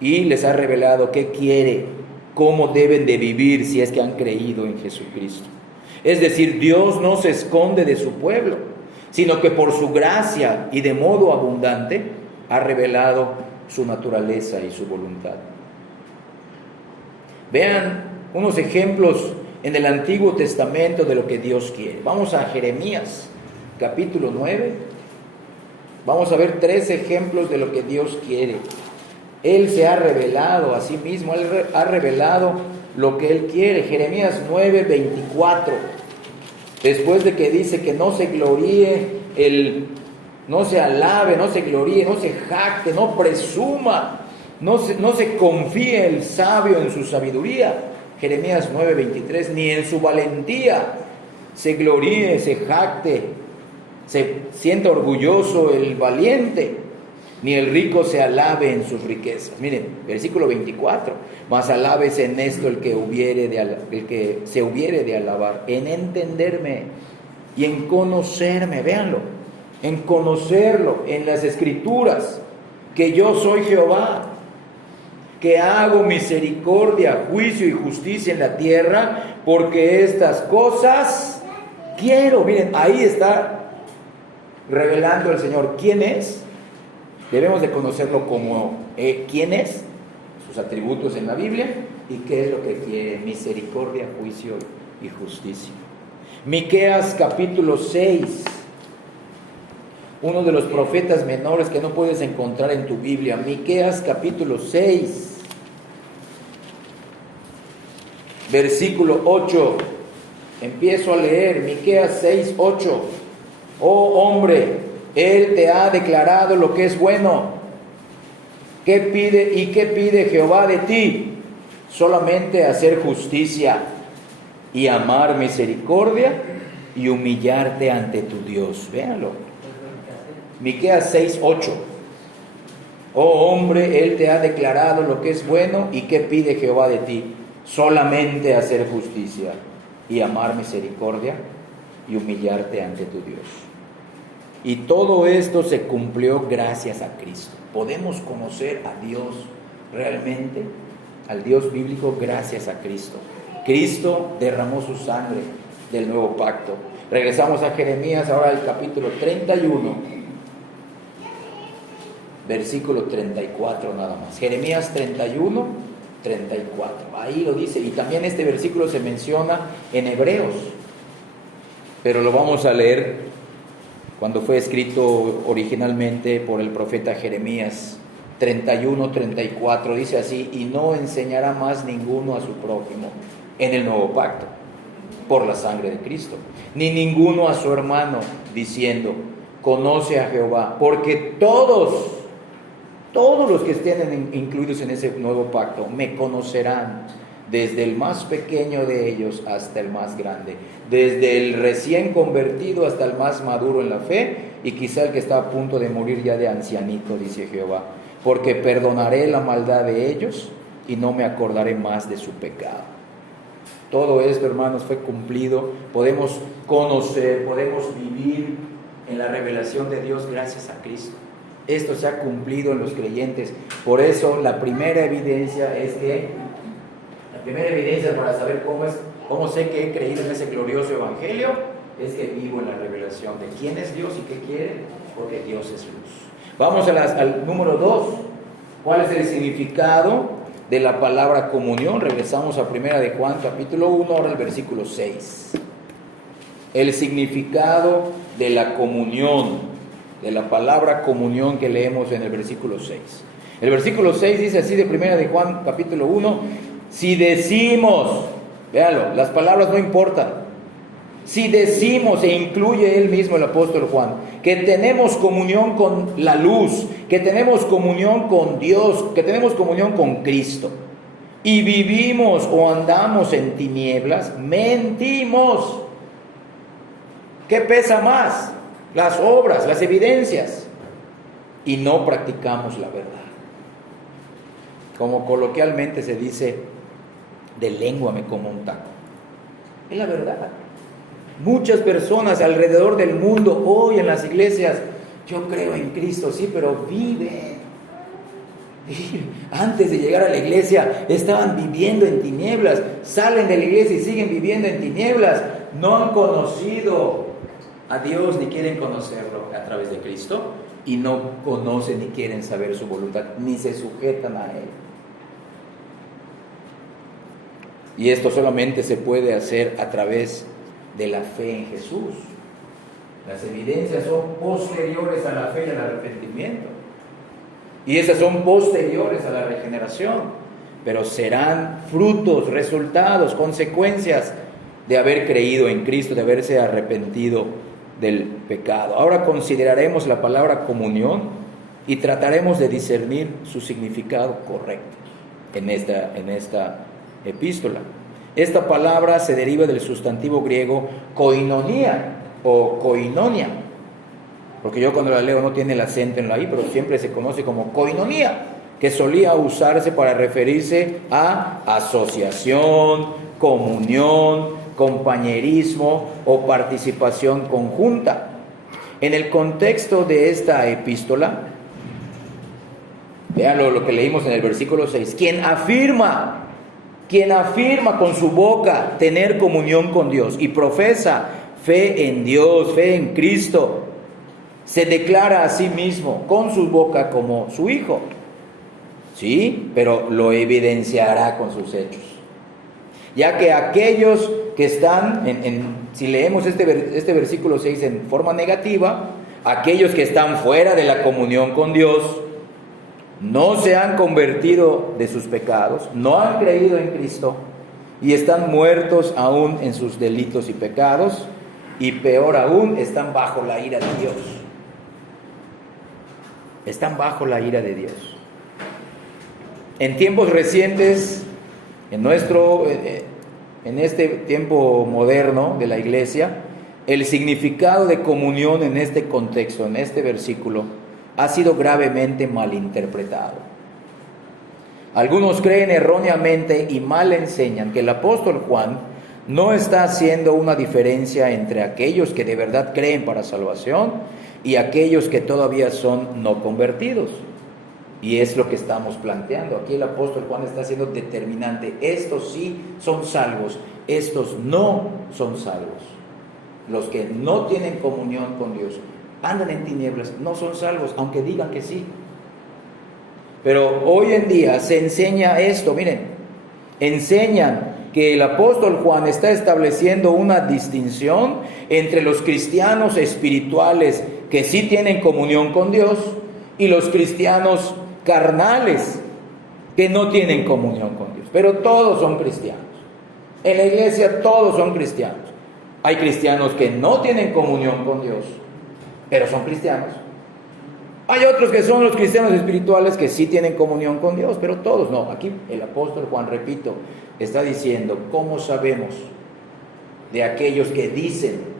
y les ha revelado qué quiere, cómo deben de vivir si es que han creído en Jesucristo. Es decir, Dios no se esconde de su pueblo, sino que por su gracia y de modo abundante ha revelado su naturaleza y su voluntad. Vean unos ejemplos en el Antiguo Testamento de lo que Dios quiere. Vamos a Jeremías, capítulo 9. Vamos a ver 3 ejemplos de lo que Dios quiere. Él se ha revelado a sí mismo, Él ha revelado lo que Él quiere. Jeremías 9, 24. Después de que dice que no se gloríe, no se alabe, no se gloríe, no se jacte, no presuma, no se confíe el sabio en su sabiduría. Jeremías 9, 23. Ni en su valentía se gloríe, se jacte, se sienta orgulloso el valiente, ni el rico se alabe en sus riquezas. Miren, versículo 24. Mas alábese en esto el que se hubiere de alabar, en entenderme y en conocerme. Véanlo, en conocerlo en las Escrituras, que yo soy Jehová, que hago misericordia, juicio y justicia en la tierra, porque estas cosas quiero. Miren, ahí está revelando el Señor quién es. Debemos de conocerlo como quién es, sus atributos en la Biblia, y qué es lo que quiere: misericordia, juicio y justicia. Miqueas capítulo 6, uno de los profetas menores que no puedes encontrar en tu Biblia. Miqueas capítulo 6, versículo 8. Empiezo a leer, Miqueas 6, 8. Oh hombre, Él te ha declarado lo que es bueno. ¿Qué pide Jehová de ti? Solamente hacer justicia y amar misericordia y humillarte ante tu Dios. Véanlo. Miqueas 6, 8. Oh hombre, Él te ha declarado lo que es bueno. ¿Y qué pide Jehová de ti? Solamente hacer justicia y amar misericordia y humillarte ante tu Dios. Y todo esto se cumplió gracias a Cristo. Podemos conocer a Dios realmente, al Dios bíblico, gracias a Cristo. Cristo derramó su sangre del nuevo pacto. Regresamos a Jeremías, ahora al capítulo 31, versículo 34 nada más. Jeremías 31, 34. Ahí lo dice, y también este versículo se menciona en Hebreos, pero lo vamos a leer cuando fue escrito originalmente por el profeta Jeremías. 31, 34, dice así: y no enseñará más ninguno a su prójimo en el nuevo pacto, por la sangre de Cristo, ni ninguno a su hermano, diciendo: conoce a Jehová, porque todos los que estén incluidos en ese nuevo pacto me conocerán, desde el más pequeño de ellos hasta el más grande, desde el recién convertido hasta el más maduro en la fe, y quizá el que está a punto de morir ya de ancianito, dice Jehová, porque perdonaré la maldad de ellos y no me acordaré más de su pecado. Todo esto, hermanos, fue cumplido. Podemos conocer, podemos vivir en la revelación de Dios gracias a Cristo. Esto se ha cumplido en los creyentes. Por eso la primera evidencia para saber cómo sé que he creído en ese glorioso evangelio, es que vivo en la revelación de quién es Dios y qué quiere, porque Dios es luz. Vamos al número 2. ¿Cuál es el significado de la palabra comunión? Regresamos a 1 de Juan capítulo 1, ahora el versículo 6. El significado de la comunión, de la palabra comunión que leemos en el versículo 6. El versículo 6 dice así de 1 de Juan capítulo 1: si decimos, véanlo, las palabras no importan. Si decimos, e incluye él mismo el apóstol Juan, que tenemos comunión con la luz, que tenemos comunión con Dios, que tenemos comunión con Cristo, y vivimos o andamos en tinieblas, mentimos. ¿Qué pesa más? Las obras, las evidencias, y no practicamos la verdad. Como coloquialmente se dice, de lengua me como un taco. Es la verdad. Muchas personas alrededor del mundo hoy en las iglesias: yo creo en Cristo, sí, pero viven. Antes de llegar a la iglesia estaban viviendo en tinieblas, salen de la iglesia y siguen viviendo en tinieblas. No han conocido a Dios ni quieren conocerlo a través de Cristo, y no conocen ni quieren saber su voluntad, ni se sujetan a Él. Y esto solamente se puede hacer a través de la fe en Jesús. Las evidencias son posteriores a la fe y al arrepentimiento. Y esas son posteriores a la regeneración. Pero serán frutos, resultados, consecuencias de haber creído en Cristo, de haberse arrepentido del pecado. Ahora consideraremos la palabra comunión y trataremos de discernir su significado correcto en esta epístola. Esta palabra se deriva del sustantivo griego koinonia o koinonia, porque yo cuando la leo no tiene el acento en la i, pero siempre se conoce como koinonia, que solía usarse para referirse a asociación, comunión, compañerismo o participación conjunta. En el contexto de esta epístola, vean lo que leímos en el versículo 6, quien afirma con su boca tener comunión con Dios y profesa fe en Dios, fe en Cristo, se declara a sí mismo con su boca como su hijo. Sí, pero lo evidenciará con sus hechos. Ya que aquellos que están, si leemos este versículo 6 en forma negativa, aquellos que están fuera de la comunión con Dios, no se han convertido de sus pecados, no han creído en Cristo y están muertos aún en sus delitos y pecados, y peor aún, están bajo la ira de Dios. Están bajo la ira de Dios. En tiempos recientes, en este tiempo moderno de la iglesia, el significado de comunión en este contexto, en este versículo, ha sido gravemente malinterpretado. Algunos creen erróneamente y mal enseñan que el apóstol Juan no está haciendo una diferencia entre aquellos que de verdad creen para salvación y aquellos que todavía son no convertidos. Y es lo que estamos planteando. Aquí el apóstol Juan está siendo determinante. Estos sí son salvos, estos no son salvos. Los que no tienen comunión con Dios, andan en tinieblas, no son salvos, aunque digan que sí. Pero hoy en día se enseña esto, miren, enseñan que el apóstol Juan está estableciendo una distinción entre los cristianos espirituales que sí tienen comunión con Dios y los cristianos carnales que no tienen comunión con Dios. Pero todos son cristianos. En la iglesia todos son cristianos. Hay cristianos que no tienen comunión con Dios, pero son cristianos. Hay otros que son los cristianos espirituales que sí tienen comunión con Dios, pero todos no. Aquí el apóstol Juan, repito, está diciendo, ¿cómo sabemos de aquellos que dicen,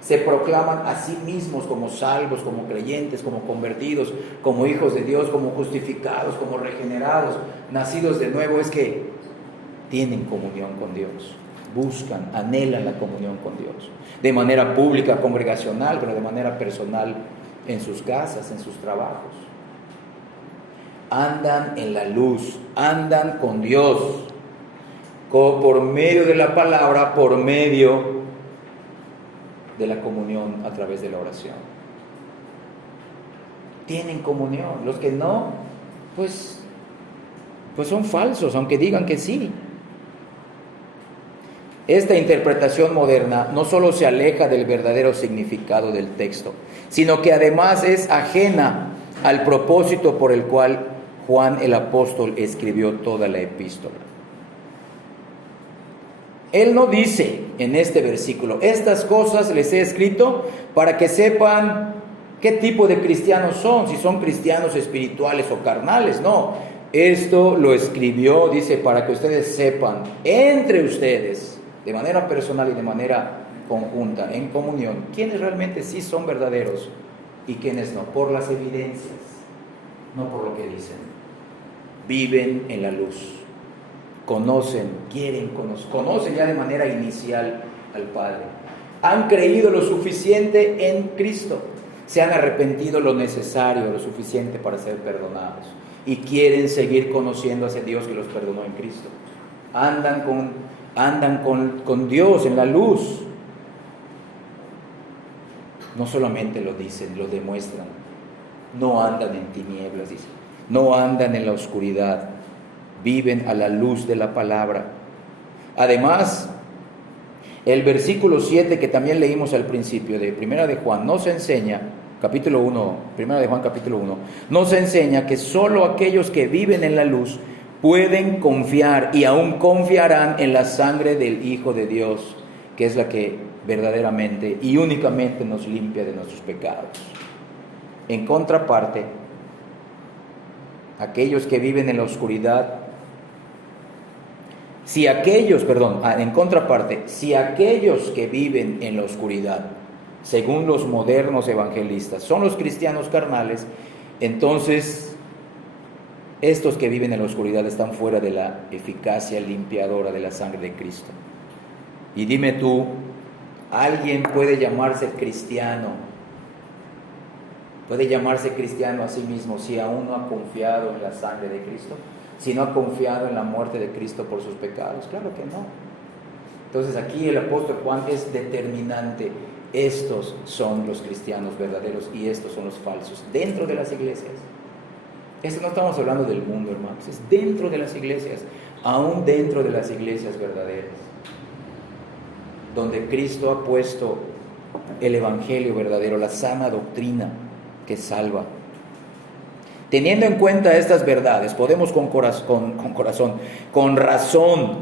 se proclaman a sí mismos como salvos, como creyentes, como convertidos, como hijos de Dios, como justificados, como regenerados, nacidos de nuevo? Es que tienen comunión con Dios, buscan, anhelan la comunión con Dios, de manera pública, congregacional, pero de manera personal, en sus casas, en sus trabajos. Andan en la luz, andan con Dios, por medio de la palabra, por medio de la comunión a través de la oración. Tienen comunión. Los que no, pues son falsos, aunque digan que sí. Esta interpretación moderna no solo se aleja del verdadero significado del texto, sino que además es ajena al propósito por el cual Juan el apóstol escribió toda la epístola. Él no dice en este versículo, estas cosas les he escrito para que sepan qué tipo de cristianos son, si son cristianos espirituales o carnales. No, esto lo escribió, dice, para que ustedes sepan entre ustedes, de manera personal y de manera conjunta, en comunión, quiénes realmente sí son verdaderos y quiénes no, por las evidencias, no por lo que dicen. Viven en la luz, conocen, quieren conocer, conocen ya de manera inicial al Padre, han creído lo suficiente en Cristo, se han arrepentido lo necesario, lo suficiente para ser perdonados y quieren seguir conociendo a ese Dios que los perdonó en Cristo. Andan con Dios en la luz. No solamente lo dicen, lo demuestran. No andan en tinieblas, dice. No andan en la oscuridad. Viven a la luz de la palabra. Además, el versículo 7 que también leímos al principio de Primera de Juan nos enseña, capítulo 1, Primera de Juan capítulo 1, nos enseña que solo aquellos que viven en la luz pueden confiar y aún confiarán en la sangre del Hijo de Dios, que es la que verdaderamente y únicamente nos limpia de nuestros pecados. En contraparte, aquellos que viven en la oscuridad, si aquellos que viven en la oscuridad, según los modernos evangelistas, son los cristianos carnales, entonces estos que viven en la oscuridad están fuera de la eficacia limpiadora de la sangre de Cristo. Y dime tú, ¿alguien puede llamarse cristiano? ¿Puede llamarse cristiano a sí mismo si aún no ha confiado en la sangre de Cristo? Si no ha confiado en la muerte de Cristo por sus pecados. Claro que no. Entonces aquí el apóstol Juan es determinante. Estos son los cristianos verdaderos y estos son los falsos dentro de las iglesias. Esto no estamos hablando del mundo, hermanos, es dentro de las iglesias, aún dentro de las iglesias verdaderas, donde Cristo ha puesto el evangelio verdadero, la sana doctrina que salva. Teniendo en cuenta estas verdades, podemos con razón,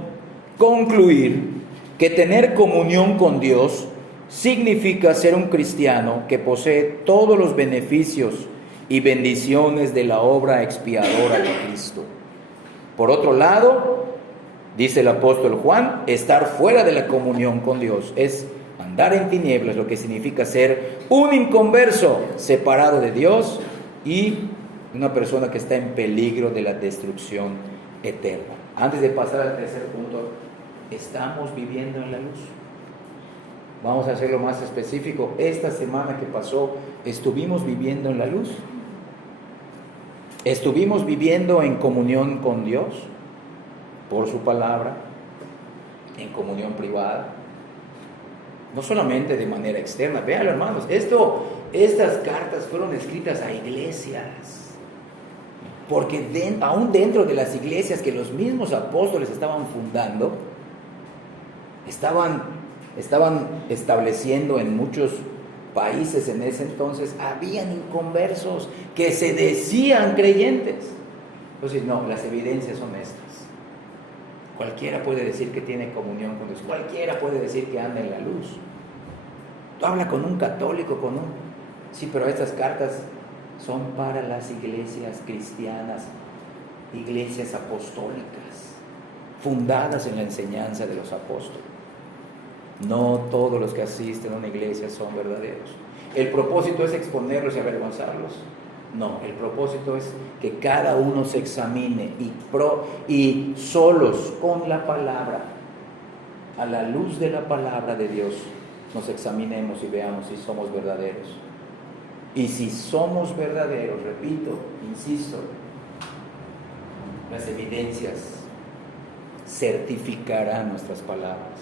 concluir que tener comunión con Dios significa ser un cristiano que posee todos los beneficios y bendiciones de la obra expiadora de Cristo. Por otro lado, dice el apóstol Juan, estar fuera de la comunión con Dios es andar en tinieblas, lo que significa ser un inconverso, separado de Dios y una persona que está en peligro de la destrucción eterna. Antes de pasar al tercer punto, ¿estamos viviendo en la luz? Vamos a hacerlo más específico. Esta semana que pasó, ¿estuvimos viviendo en la luz? ¿Estuvimos viviendo en comunión con Dios? Por su palabra, en comunión privada. No solamente de manera externa. Véanlo, hermanos, estas cartas fueron escritas a iglesias. Porque aún dentro de las iglesias que los mismos apóstoles estaban fundando, estaban estableciendo en muchos países en ese entonces, habían inconversos que se decían creyentes. Entonces, no, las evidencias son estas. Cualquiera puede decir que tiene comunión con Dios, cualquiera puede decir que anda en la luz. Tú hablas con un católico, sí, pero estas cartas son para las iglesias cristianas, iglesias apostólicas, fundadas en la enseñanza de los apóstoles. No todos los que asisten a una iglesia son verdaderos. ¿El propósito es exponerlos y avergonzarlos? No, el propósito es que cada uno se examine y solos con la palabra, a la luz de la palabra de Dios, nos examinemos y veamos si somos verdaderos. Y si somos verdaderos, repito, insisto, las evidencias certificarán nuestras palabras.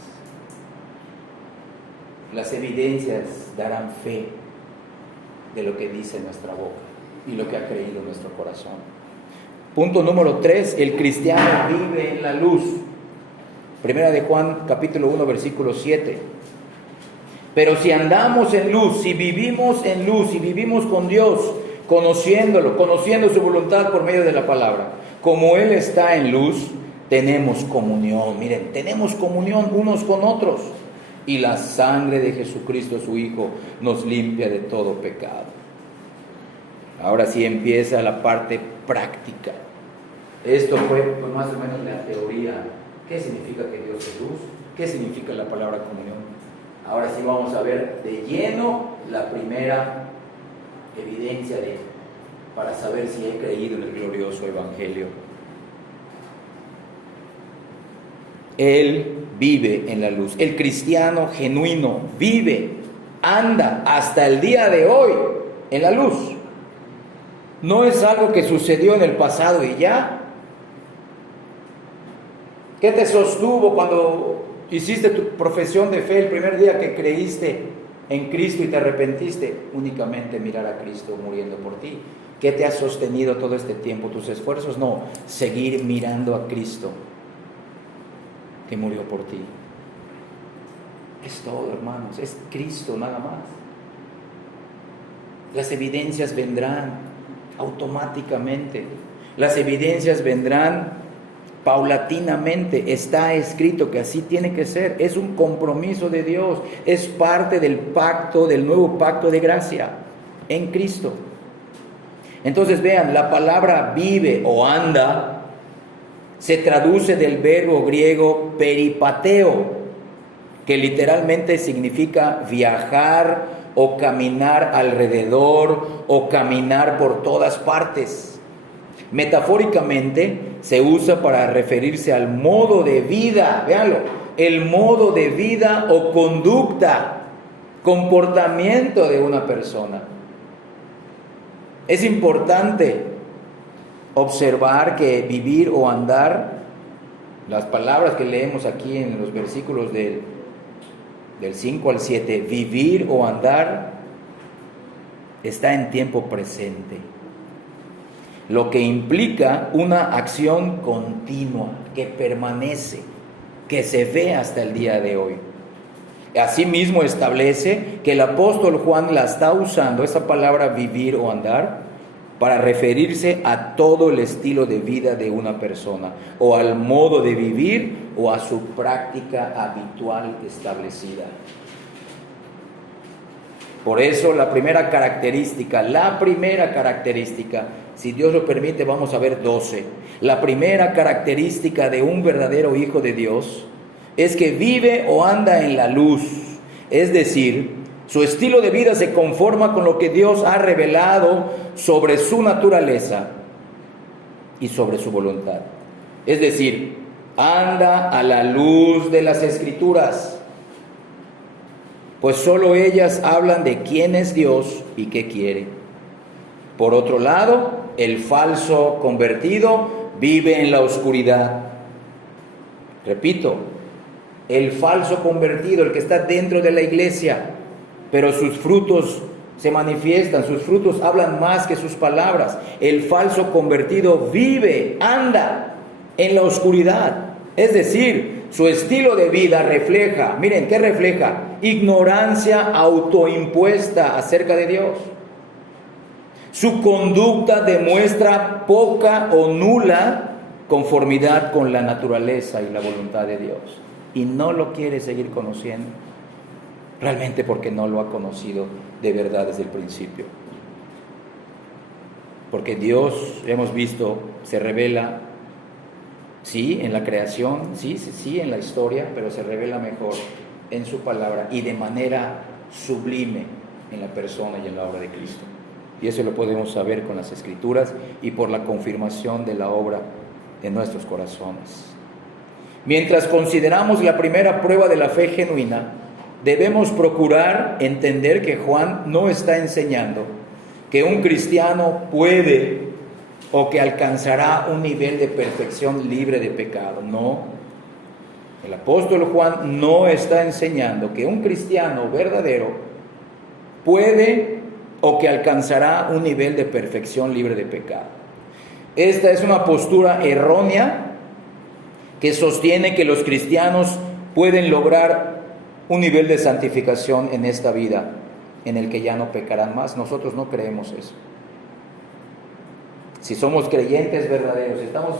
Las evidencias darán fe de lo que dice nuestra boca y lo que ha creído nuestro corazón. Punto número 3, el cristiano vive en la luz. Primera de Juan, capítulo 1, versículo 7. Pero si andamos en luz, si vivimos en luz, si vivimos con Dios, conociéndolo, conociendo su voluntad por medio de la palabra, como Él está en luz, tenemos comunión. Miren, tenemos comunión unos con otros. Y la sangre de Jesucristo, su Hijo, nos limpia de todo pecado. Ahora sí empieza la parte práctica. Esto fue pues, más o menos la teoría. ¿Qué significa que Dios es luz? ¿Qué significa la palabra comunión? Ahora sí vamos a ver de lleno la primera evidencia para saber si he creído en el glorioso Evangelio. Él vive en la luz. El cristiano genuino vive, anda hasta el día de hoy en la luz. No es algo que sucedió en el pasado y ya. ¿Qué te sostuvo cuando hiciste tu profesión de fe el primer día que creíste en Cristo y te arrepentiste? Únicamente mirar a Cristo muriendo por ti. ¿Qué te ha sostenido todo este tiempo? ¿Tus esfuerzos? No, seguir mirando a Cristo, que murió por ti. Es todo, hermanos, es Cristo nada más. Las evidencias vendrán automáticamente, las evidencias vendrán paulatinamente. Está escrito que así tiene que ser, es un compromiso de Dios, es parte del pacto, del nuevo pacto de gracia en Cristo. Entonces vean, la palabra vive o anda se traduce del verbo griego peripateo, que literalmente significa viajar o caminar alrededor o caminar por todas partes. Metafóricamente se usa para referirse al modo de vida, véanlo, el modo de vida o conducta, comportamiento de una persona. Es importante observar que vivir o andar, las palabras que leemos aquí en los versículos del 5 al 7, vivir o andar, está en tiempo presente, lo que implica una acción continua que permanece, que se ve hasta el día de hoy. Asimismo establece que el apóstol Juan la está usando, esa palabra vivir o andar, para referirse a todo el estilo de vida de una persona, o al modo de vivir, o a su práctica habitual establecida. Por eso la primera característica, si Dios lo permite, vamos a ver 12. La primera característica de un verdadero hijo de Dios es que vive o anda en la luz, es decir, su estilo de vida se conforma con lo que Dios ha revelado sobre su naturaleza y sobre su voluntad. Es decir, anda a la luz de las Escrituras, pues solo ellas hablan de quién es Dios y qué quiere. Por otro lado, el falso convertido vive en la oscuridad. Repito, el falso convertido, el que está dentro de la iglesia, pero sus frutos se manifiestan, sus frutos hablan más que sus palabras. El falso convertido vive, anda en la oscuridad. Es decir, su estilo de vida refleja, miren, ¿qué refleja? Ignorancia autoimpuesta acerca de Dios. Su conducta demuestra poca o nula conformidad con la naturaleza y la voluntad de Dios. Y no lo quiere seguir conociendo. Realmente porque no lo ha conocido de verdad desde el principio. Porque Dios, hemos visto, se revela, sí, en la creación, sí, en la historia, pero se revela mejor en su palabra y de manera sublime en la persona y en la obra de Cristo. Y eso lo podemos saber con las Escrituras y por la confirmación de la obra en nuestros corazones. Mientras consideramos la primera prueba de la fe genuina, debemos procurar entender que Juan no está enseñando que un cristiano puede o que alcanzará un nivel de perfección libre de pecado. No, el apóstol Juan no está enseñando que un cristiano verdadero puede o que alcanzará un nivel de perfección libre de pecado. Esta es una postura errónea que sostiene que los cristianos pueden lograr un nivel de santificación en esta vida en el que ya no pecarán más. Nosotros no creemos eso. Si somos creyentes verdaderos, estamos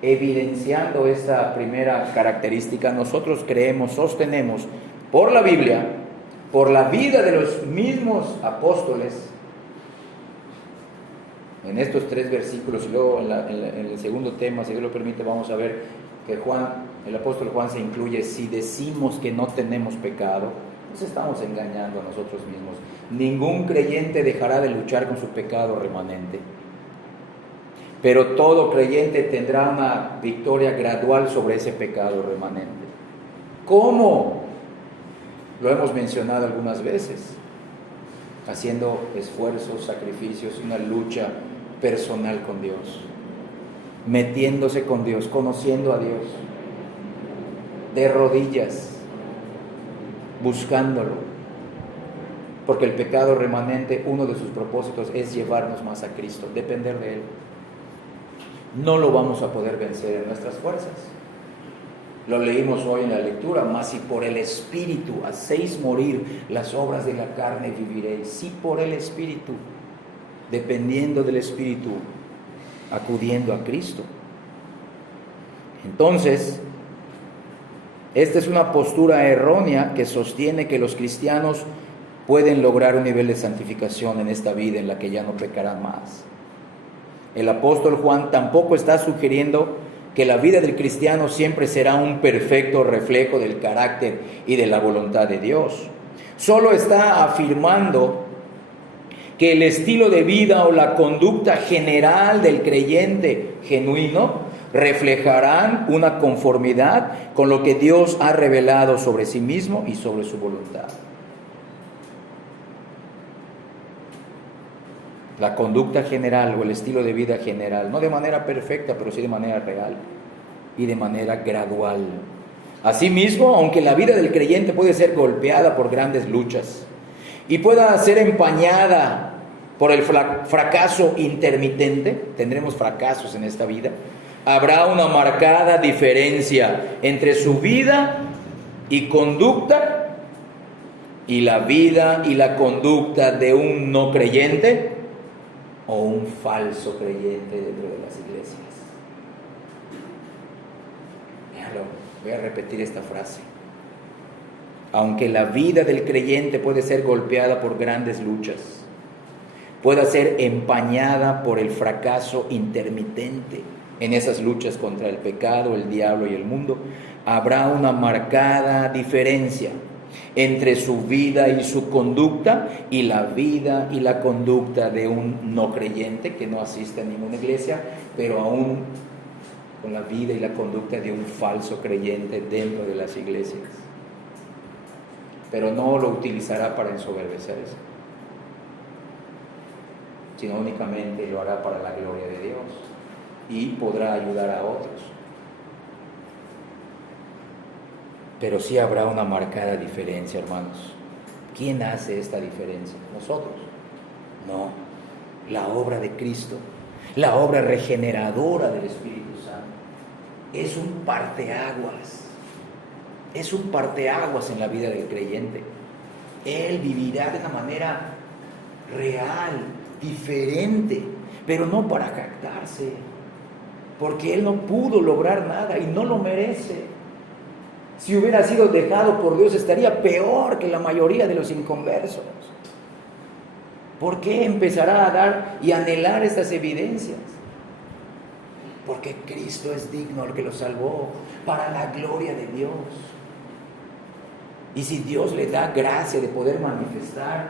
evidenciando esta primera característica. Nosotros creemos, sostenemos por la Biblia, por la vida de los mismos apóstoles, en estos 3 versículos, y luego en el segundo tema, si Dios lo permite, vamos a ver que el apóstol Juan se incluye. Si decimos que no tenemos pecado, nos estamos engañando a nosotros mismos. Ningún creyente dejará de luchar con su pecado remanente, pero todo creyente tendrá una victoria gradual sobre ese pecado remanente. ¿Cómo? Lo hemos mencionado algunas veces, haciendo esfuerzos, sacrificios, una lucha personal con Dios, metiéndose con Dios, conociendo a Dios, de rodillas, buscándolo, porque el pecado remanente, uno de sus propósitos es llevarnos más a Cristo, depender de Él. No lo vamos a poder vencer en nuestras fuerzas. Lo leímos hoy en la lectura, mas si por el Espíritu hacéis morir las obras de la carne, viviréis. Sí, por el Espíritu, dependiendo del Espíritu, acudiendo a Cristo. Entonces, esta es una postura errónea que sostiene que los cristianos pueden lograr un nivel de santificación en esta vida en la que ya no pecarán más. El apóstol Juan tampoco está sugiriendo que la vida del cristiano siempre será un perfecto reflejo del carácter y de la voluntad de Dios. Solo está afirmando que el estilo de vida o la conducta general del creyente genuino reflejarán una conformidad con lo que Dios ha revelado sobre sí mismo y sobre su voluntad. La conducta general o el estilo de vida general, no de manera perfecta, pero sí de manera real y de manera gradual. Asimismo, aunque la vida del creyente puede ser golpeada por grandes luchas y pueda ser empañada por el fracaso intermitente, tendremos fracasos en esta vida, habrá una marcada diferencia entre su vida y conducta y la vida y la conducta de un no creyente o un falso creyente dentro de las iglesias. Voy a repetir esta frase. Aunque la vida del creyente puede ser golpeada por grandes luchas, pueda ser empañada por el fracaso intermitente en esas luchas contra el pecado, el diablo y el mundo, habrá una marcada diferencia entre su vida y su conducta y la vida y la conducta de un no creyente que no asiste a ninguna iglesia, pero aún con la vida y la conducta de un falso creyente dentro de las iglesias. Pero no lo utilizará para ensoberbecerse, sino únicamente lo hará para la gloria de Dios y podrá ayudar a otros. Pero sí habrá una marcada diferencia, hermanos. ¿Quién hace esta diferencia? ¿Nosotros? No, la obra de Cristo, la obra regeneradora del Espíritu Santo. Es un parteaguas, es un parteaguas en la vida del creyente. Él vivirá de una manera real, diferente, pero no para jactarse, porque él no pudo lograr nada y no lo merece. Si hubiera sido dejado por Dios, estaría peor que la mayoría de los inconversos. ¿Por qué empezará a dar y anhelar estas evidencias? Porque Cristo es digno, el que lo salvó, para la gloria de Dios. Y si Dios le da gracia de poder manifestar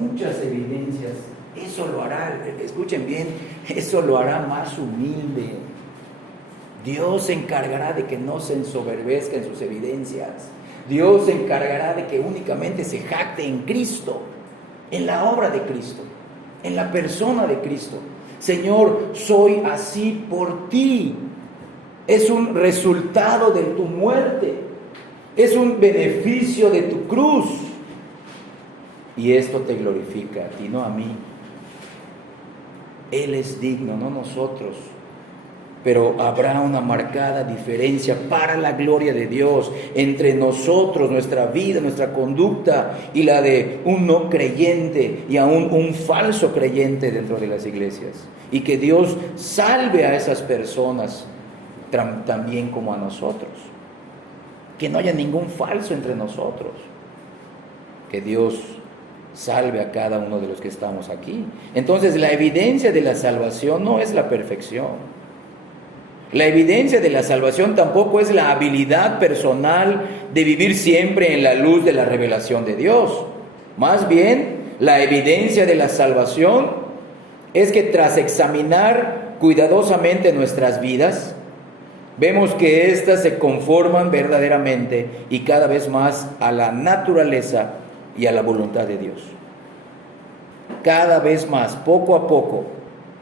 muchas evidencias, eso lo hará, escuchen bien, eso lo hará más humilde. Dios se encargará de que no se ensoberbezca en sus evidencias. Dios se encargará de que únicamente se jacte en Cristo, en la obra de Cristo, en la persona de Cristo. Señor, soy así por ti. Es un resultado de tu muerte. Es un beneficio de tu cruz. Y esto te glorifica a ti, no a mí. Él es digno, no nosotros. Pero habrá una marcada diferencia para la gloria de Dios entre nosotros, nuestra vida, nuestra conducta y la de un no creyente y aún un falso creyente dentro de las iglesias. Y que Dios salve a esas personas también como a nosotros. Que no haya ningún falso entre nosotros. Que Dios salve a cada uno de los que estamos aquí. Entonces, la evidencia de la salvación no es la perfección. La evidencia de la salvación tampoco es la habilidad personal de vivir siempre en la luz de la revelación de Dios. Más bien, la evidencia de la salvación es que tras examinar cuidadosamente nuestras vidas, vemos que éstas se conforman verdaderamente y cada vez más a la naturaleza y a la voluntad de Dios. Cada vez más, poco a poco,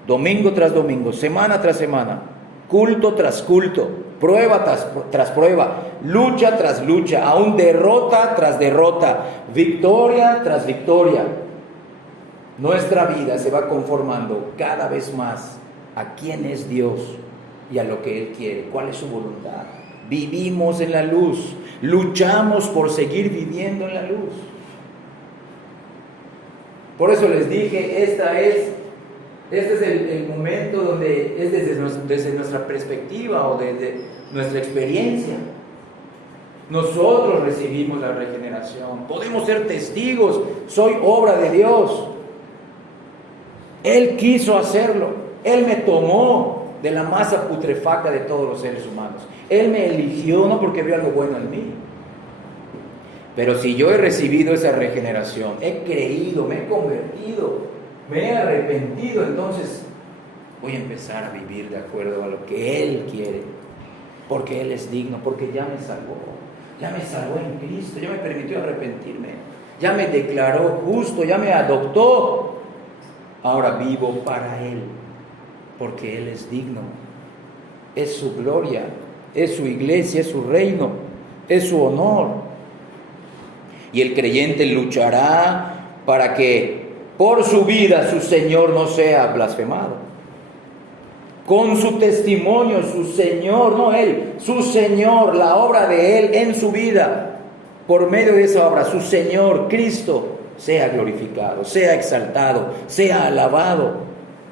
domingo tras domingo, semana tras semana, culto tras culto, prueba tras prueba, lucha tras lucha, aún derrota tras derrota, victoria tras victoria. Nuestra vida se va conformando cada vez más a quién es Dios y a lo que Él quiere, cuál es su voluntad, vivimos en la luz, luchamos por seguir viviendo en la luz. Por eso les dije, este es el momento donde es desde nuestra perspectiva o desde nuestra experiencia. Nosotros recibimos la regeneración, podemos ser testigos, soy obra de Dios. Él quiso hacerlo, Él me tomó de la masa putrefacta de todos los seres humanos. Él me eligió no porque vio algo bueno en mí, pero si yo he recibido esa regeneración, he creído, me he convertido, me he arrepentido, entonces voy a empezar a vivir de acuerdo a lo que Él quiere, porque Él es digno, porque ya me salvó en Cristo, ya me permitió arrepentirme, ya me declaró justo, ya me adoptó. Ahora vivo para Él, porque Él es digno. Es su gloria, es su iglesia, es su reino, es su honor. Y el creyente luchará para que por su vida su Señor no sea blasfemado. Con su testimonio, su Señor, no Él, su Señor, la obra de Él en su vida, por medio de esa obra, su Señor, Cristo, sea glorificado, sea exaltado, sea alabado.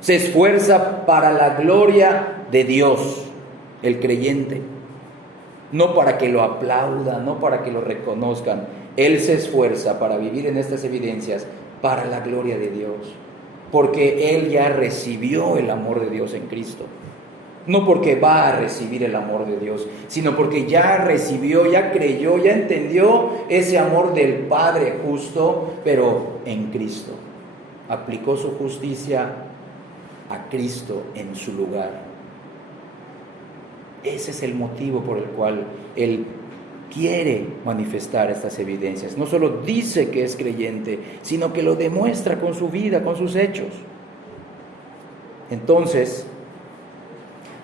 Se esfuerza para la gloria de Dios, el creyente. No para que lo aplaudan, no para que lo reconozcan. Él se esfuerza para vivir en estas evidencias para la gloria de Dios. Porque Él ya recibió el amor de Dios en Cristo. No porque va a recibir el amor de Dios, sino porque ya recibió, ya creyó, ya entendió ese amor del Padre justo, pero en Cristo. Aplicó su justicia a Cristo en su lugar. Ese es el motivo por el cual Él quiere manifestar estas evidencias. No solo dice que es creyente, sino que lo demuestra con su vida, con sus hechos. Entonces,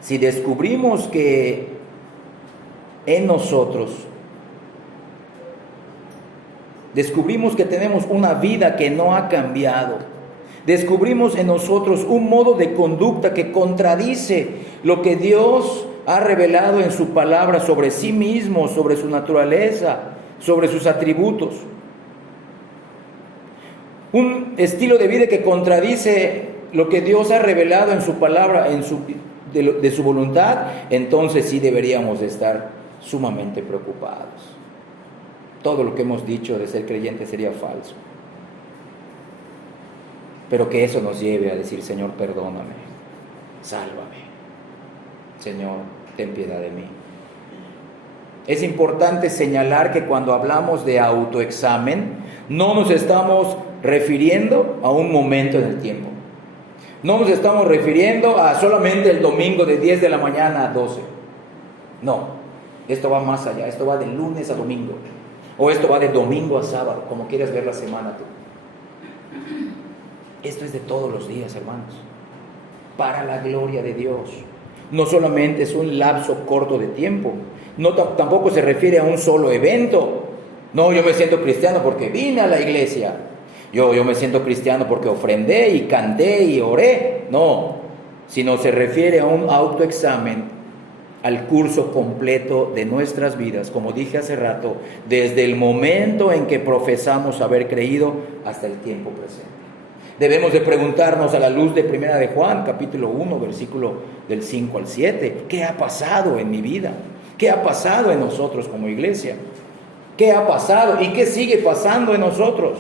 si descubrimos que en nosotros, descubrimos que tenemos una vida que no ha cambiado, descubrimos en nosotros un modo de conducta que contradice lo que Dios ha revelado en su palabra sobre sí mismo, sobre su naturaleza, sobre sus atributos. Un estilo de vida que contradice lo que Dios ha revelado en su palabra, de su voluntad, entonces sí deberíamos de estar sumamente preocupados. Todo lo que hemos dicho de ser creyente sería falso. Pero que eso nos lleve a decir: Señor, perdóname, sálvame. Señor, ten piedad de mí. Es importante señalar que cuando hablamos de autoexamen, no nos estamos refiriendo a un momento en el tiempo. No nos estamos refiriendo a solamente el domingo de 10 de la mañana a 12. No, esto va más allá, esto va de lunes a domingo. O esto va de domingo a sábado, como quieras ver la semana tú. Esto es de todos los días, hermanos, para la gloria de Dios. No solamente es un lapso corto de tiempo, tampoco se refiere a un solo evento. No, yo me siento cristiano porque vine a la iglesia. Yo me siento cristiano porque ofrendé y canté y oré. No, sino se refiere a un autoexamen, al curso completo de nuestras vidas, como dije hace rato, desde el momento en que profesamos haber creído hasta el tiempo presente. Debemos de preguntarnos a la luz de 1 de Juan, capítulo 1, versículo del 5 al 7, ¿qué ha pasado en mi vida? ¿Qué ha pasado en nosotros como iglesia? ¿Qué ha pasado y qué sigue pasando en nosotros?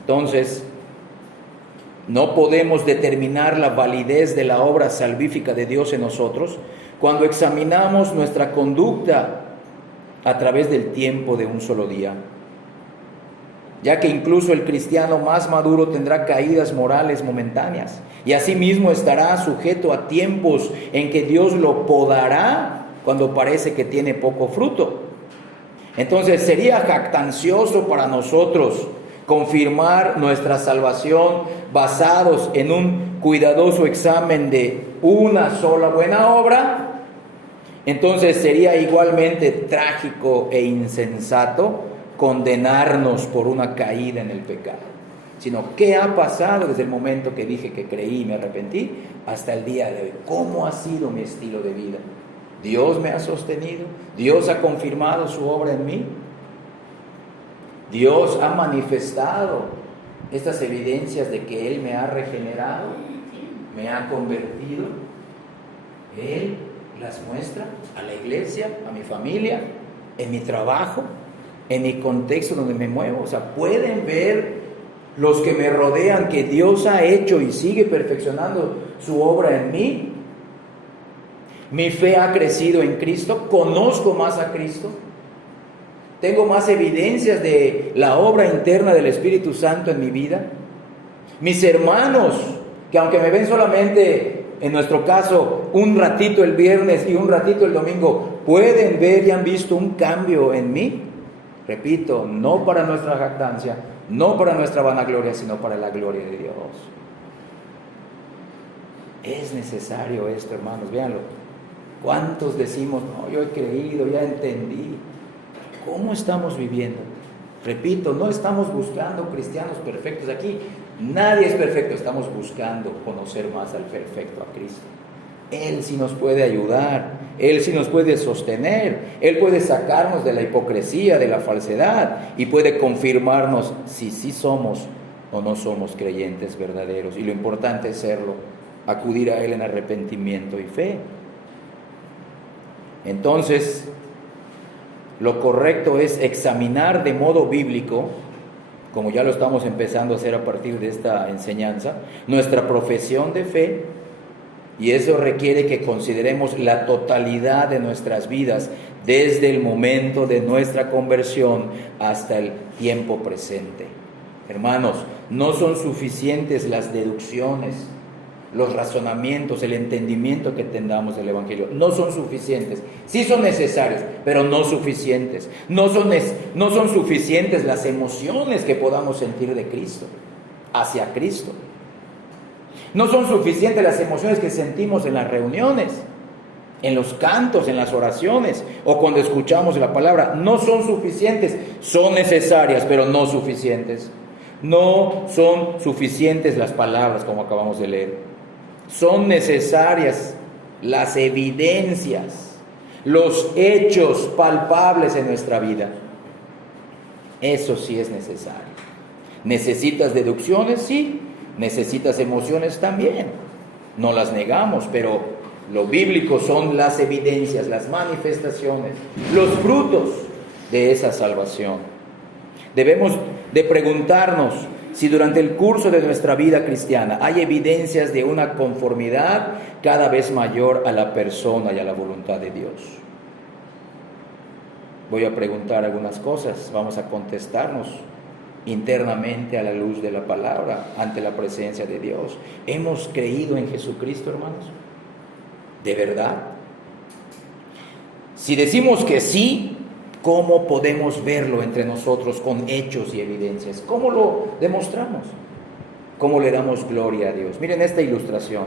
Entonces, no podemos determinar la validez de la obra salvífica de Dios en nosotros cuando examinamos nuestra conducta a través del tiempo de un solo día, ya que incluso el cristiano más maduro tendrá caídas morales momentáneas y asimismo estará sujeto a tiempos en que Dios lo podará cuando parece que tiene poco fruto. Entonces sería jactancioso para nosotros confirmar nuestra salvación basados en un cuidadoso examen de una sola buena obra. Entonces sería igualmente trágico e insensato condenarnos por una caída en el pecado. sino qué ha pasado desde el momento que dije que creí y me arrepentí hasta el día de hoy. ¿Cómo ha sido mi estilo de vida? ¿Dios me ha sostenido? ¿Dios ha confirmado su obra en mí? ¿Dios ha manifestado estas evidencias de que Él me ha regenerado, me ha convertido? Él las muestra a la iglesia, a mi familia, en mi trabajo, en mi contexto donde me muevo. O sea, pueden ver los que me rodean que Dios ha hecho y sigue perfeccionando su obra en mí. Mi fe ha crecido en Cristo, conozco más a Cristo, tengo más evidencias de la obra interna del Espíritu Santo en mi vida. Mis hermanos, que aunque me ven solamente, en nuestro caso, un ratito el viernes y un ratito el domingo, pueden ver y han visto un cambio en mí. Repito, no para nuestra jactancia, no para nuestra vanagloria, sino para la gloria de Dios. Es necesario esto, hermanos, véanlo. ¿Cuántos decimos, no, yo he creído, ya entendí? ¿Cómo estamos viviendo? Repito, no estamos buscando cristianos perfectos. Aquí nadie es perfecto, estamos buscando conocer más al perfecto, a Cristo. Él sí nos puede ayudar, Él sí nos puede sostener, Él puede sacarnos de la hipocresía, de la falsedad, y puede confirmarnos si sí somos o no somos creyentes verdaderos. Y lo importante es serlo, acudir a Él en arrepentimiento y fe. Entonces, lo correcto es examinar de modo bíblico, como ya lo estamos empezando a hacer a partir de esta enseñanza, nuestra profesión de fe, y eso requiere que consideremos la totalidad de nuestras vidas, desde el momento de nuestra conversión hasta el tiempo presente. Hermanos, no son suficientes las deducciones, los razonamientos, el entendimiento que tengamos del Evangelio. No son suficientes. Sí son necesarios, pero no suficientes. No son suficientes las emociones que podamos sentir de Cristo, hacia Cristo. No son suficientes las emociones que sentimos en las reuniones, en los cantos, en las oraciones o cuando escuchamos la palabra. No son suficientes. Son necesarias, pero no suficientes. No son suficientes las palabras como acabamos de leer. Son necesarias las evidencias, los hechos palpables en nuestra vida. Eso sí es necesario. ¿Necesitas deducciones? Sí. ¿Necesitas emociones? También. No las negamos, pero lo bíblico son las evidencias, las manifestaciones, los frutos de esa salvación. Debemos de preguntarnos si durante el curso de nuestra vida cristiana hay evidencias de una conformidad cada vez mayor a la persona y a la voluntad de Dios. Voy a preguntar algunas cosas, vamos a contestarnos internamente a la luz de la palabra, ante la presencia de Dios. ¿Hemos creído en Jesucristo, hermanos? ¿De verdad? Si decimos que sí, ¿cómo podemos verlo entre nosotros con hechos y evidencias? ¿Cómo lo demostramos? ¿Cómo le damos gloria a Dios? Miren esta ilustración.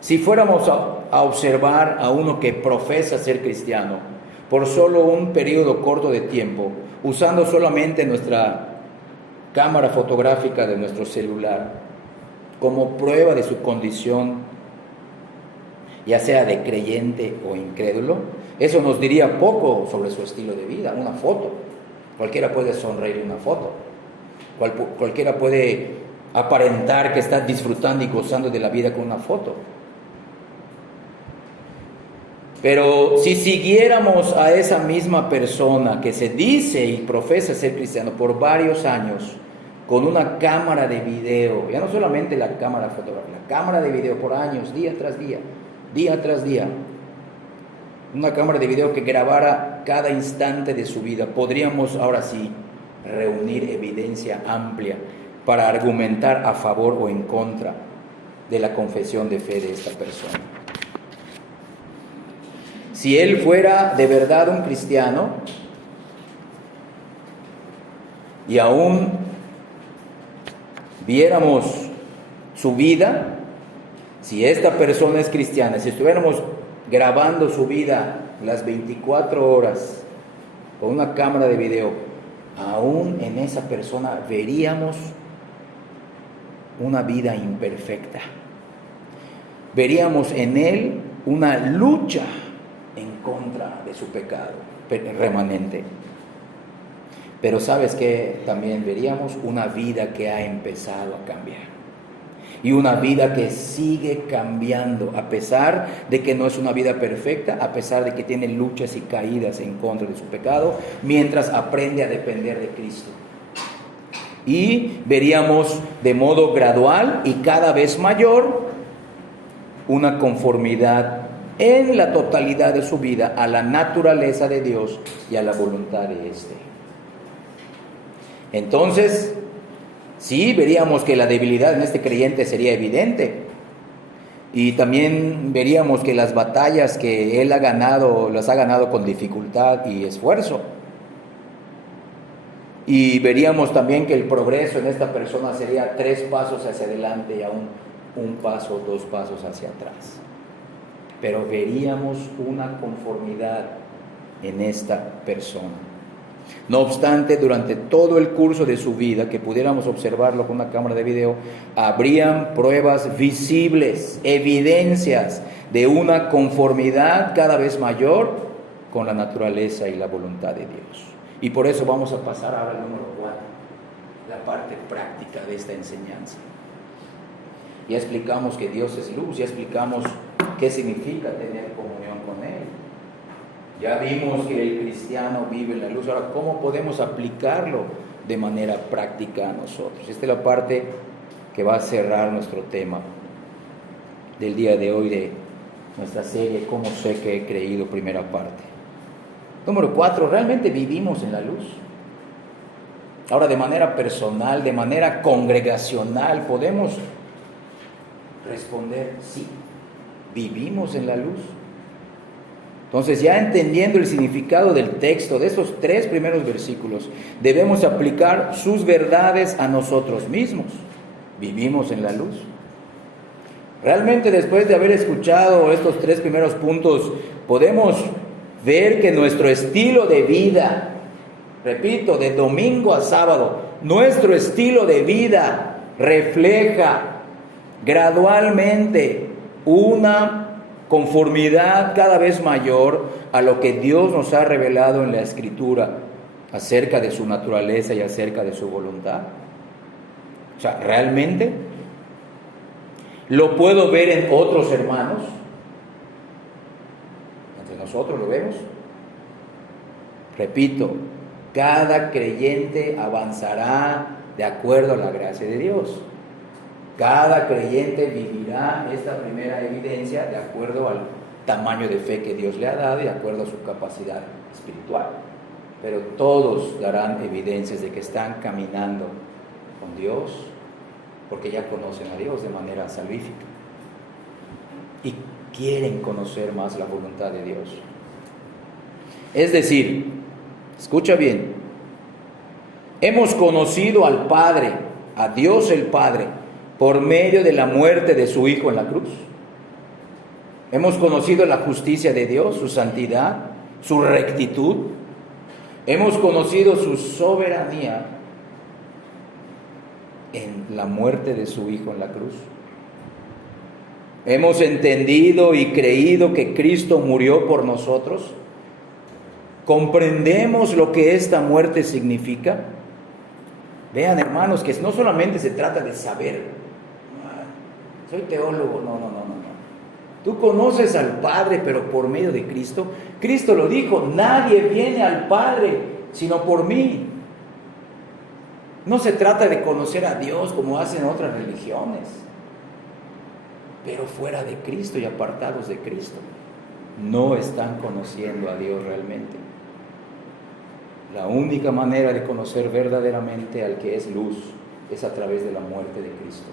Si fuéramos a observar a uno que profesa ser cristiano por solo un periodo corto de tiempo, usando solamente nuestra cámara fotográfica de nuestro celular como prueba de su condición, ya sea de creyente o incrédulo, eso nos diría poco sobre su estilo de vida. Una foto, cualquiera puede sonreír en una foto, cualquiera puede aparentar que está disfrutando y gozando de la vida con una foto. Pero si siguiéramos a esa misma persona que se dice y profesa ser cristiano por varios años, con una cámara de video, ya no solamente la cámara fotográfica, la cámara de video por años, día tras día, una cámara de video que grabara cada instante de su vida, podríamos ahora sí reunir evidencia amplia para argumentar a favor o en contra de la confesión de fe de esta persona. Si él fuera de verdad un cristiano y aún viéramos su vida, si esta persona es cristiana, si estuviéramos grabando su vida las 24 horas con una cámara de video, aún en esa persona veríamos una vida imperfecta. Veríamos en Él una lucha en contra de su pecado remanente. Pero ¿sabes qué? También veríamos una vida que ha empezado a cambiar. Y una vida que sigue cambiando, a pesar de que no es una vida perfecta, a pesar de que tiene luchas y caídas en contra de su pecado, mientras aprende a depender de Cristo. Y veríamos de modo gradual y cada vez mayor una conformidad en la totalidad de su vida a la naturaleza de Dios y a la voluntad de éste. Entonces, sí, veríamos que la debilidad en este creyente sería evidente. Y también veríamos que las batallas que él ha ganado, las ha ganado con dificultad y esfuerzo. Y veríamos también que el progreso en esta persona sería 3 pasos hacia adelante y aún 1 paso, 2 pasos hacia atrás. Pero veríamos una conformidad en esta persona. No obstante, durante todo el curso de su vida, que pudiéramos observarlo con una cámara de video, habrían pruebas visibles, evidencias de una conformidad cada vez mayor con la naturaleza y la voluntad de Dios. Y por eso vamos a pasar ahora al número 4, la parte práctica de esta enseñanza. Ya explicamos que Dios es luz, ya explicamos qué significa tener comunión con Él. Ya vimos que el cristiano vive en la luz. Ahora, ¿cómo podemos aplicarlo de manera práctica a nosotros? Esta es la parte que va a cerrar nuestro tema del día de hoy de nuestra serie ¿Cómo sé que he creído? Primera parte. Número 4, ¿realmente vivimos en la luz? Ahora, de manera personal, de manera congregacional, podemos responder sí, ¿vivimos en la luz? Entonces, ya entendiendo el significado del texto de estos 3 primeros versículos, debemos aplicar sus verdades a nosotros mismos. ¿Vivimos en la luz? Realmente, después de haber escuchado estos 3 primeros puntos, podemos ver que nuestro estilo de vida, repito, de domingo a sábado, nuestro estilo de vida refleja gradualmente una conformidad cada vez mayor a lo que Dios nos ha revelado en la Escritura acerca de su naturaleza y acerca de su voluntad. O sea, realmente lo puedo ver en otros hermanos. Entre nosotros lo vemos. Repito, cada creyente avanzará de acuerdo a la gracia de Dios. Cada creyente vivirá esta primera evidencia de acuerdo al tamaño de fe que Dios le ha dado y de acuerdo a su capacidad espiritual. Pero todos darán evidencias de que están caminando con Dios porque ya conocen a Dios de manera salvífica y quieren conocer más la voluntad de Dios. Es decir, escucha bien, hemos conocido al Padre, a Dios el Padre, por medio de la muerte de su Hijo en la cruz. Hemos conocido la justicia de Dios, su santidad, su rectitud. Hemos conocido su soberanía en la muerte de su Hijo en la cruz. Hemos entendido y creído que Cristo murió por nosotros. ¿Comprendemos lo que esta muerte significa? Vean, hermanos, que no solamente se trata de saber. Soy teólogo, no. Tú conoces al Padre, pero por medio de Cristo. Cristo lo dijo, nadie viene al Padre sino por mí. No se trata de conocer a Dios como hacen otras religiones, pero fuera de Cristo y apartados de Cristo, no están conociendo a Dios realmente. La única manera de conocer verdaderamente al que es luz es a través de la muerte de Cristo.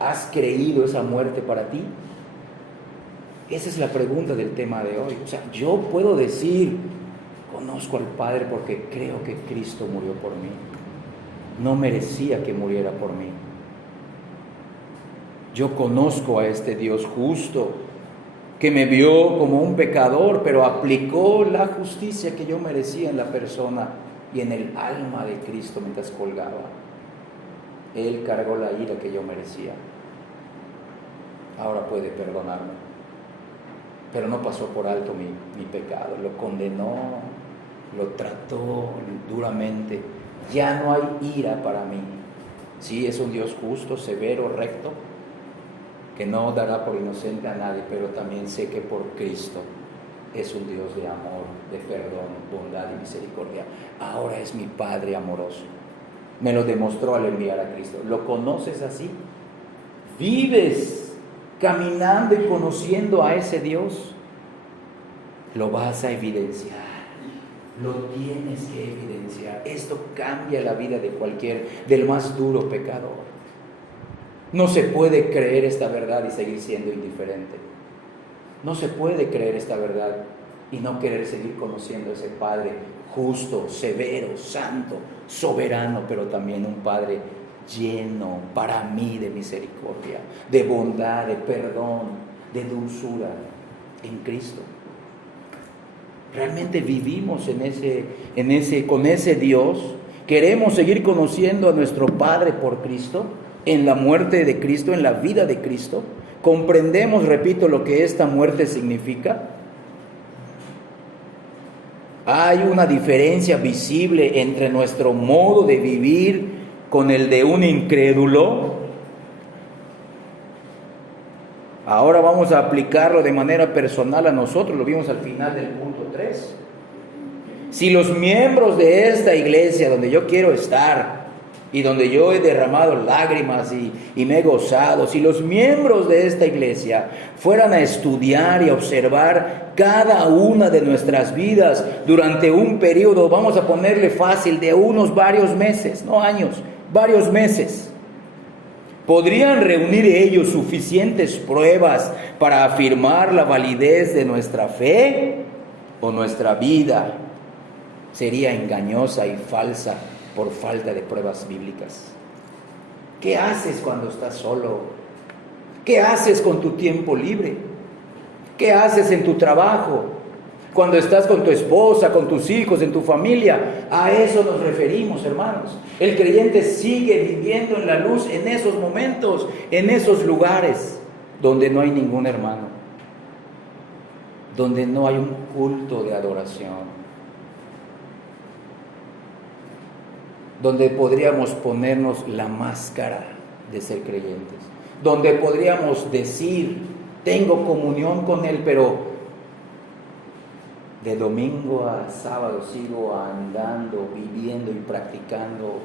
¿Has creído esa muerte para ti? Esa es la pregunta del tema de hoy. O sea, yo puedo decir, conozco al Padre porque creo que Cristo murió por mí. No merecía que muriera por mí. Yo conozco a este Dios justo, que me vio como un pecador, pero aplicó la justicia que yo merecía en la persona y en el alma de Cristo mientras colgaba. Él cargó la ira que yo merecía. Ahora puede perdonarme. Pero no pasó por alto mi pecado, lo condenó, lo trató duramente. Ya no hay ira para mí. Sí, es un Dios justo, severo, recto, que no dará por inocente a nadie, pero también sé que por Cristo es un Dios de amor, de perdón, bondad y misericordia. Ahora es mi Padre amoroso. Me lo demostró al enviar a Cristo. ¿Lo conoces así? ¿Vives caminando y conociendo a ese Dios? Lo vas a evidenciar. Lo tienes que evidenciar. Esto cambia la vida de del más duro pecador. No se puede creer esta verdad y seguir siendo indiferente. No se puede creer esta verdad y no querer seguir conociendo a ese Padre justo, severo, santo, soberano, pero también un Padre lleno para mí de misericordia, de bondad, de perdón, de dulzura en Cristo. Realmente vivimos con ese Dios. Queremos seguir conociendo a nuestro Padre por Cristo, en la muerte de Cristo, en la vida de Cristo. Comprendemos, repito, lo que esta muerte significa. Hay una diferencia visible entre nuestro modo de vivir con el de un incrédulo. Ahora vamos a aplicarlo de manera personal a nosotros, lo vimos al final del punto 3. Si los miembros de esta iglesia donde yo quiero estar y donde yo he derramado lágrimas y me he gozado, si los miembros de esta iglesia fueran a estudiar y a observar cada una de nuestras vidas durante un periodo, vamos a ponerle fácil, de varios meses, no años, varios meses, ¿podrían reunir ellos suficientes pruebas para afirmar la validez de nuestra fe? ¿O nuestra vida sería engañosa y falsa por falta de pruebas bíblicas? ¿Qué haces cuando estás solo? ¿Qué haces con tu tiempo libre? ¿Qué haces en tu trabajo? Cuando estás con tu esposa, con tus hijos, en tu familia. A eso nos referimos, hermanos. El creyente sigue viviendo en la luz en esos momentos, en esos lugares donde no hay ningún hermano, donde no hay un culto de adoración, donde podríamos ponernos la máscara de ser creyentes, donde podríamos decir, tengo comunión con Él, pero de domingo a sábado sigo andando, viviendo y practicando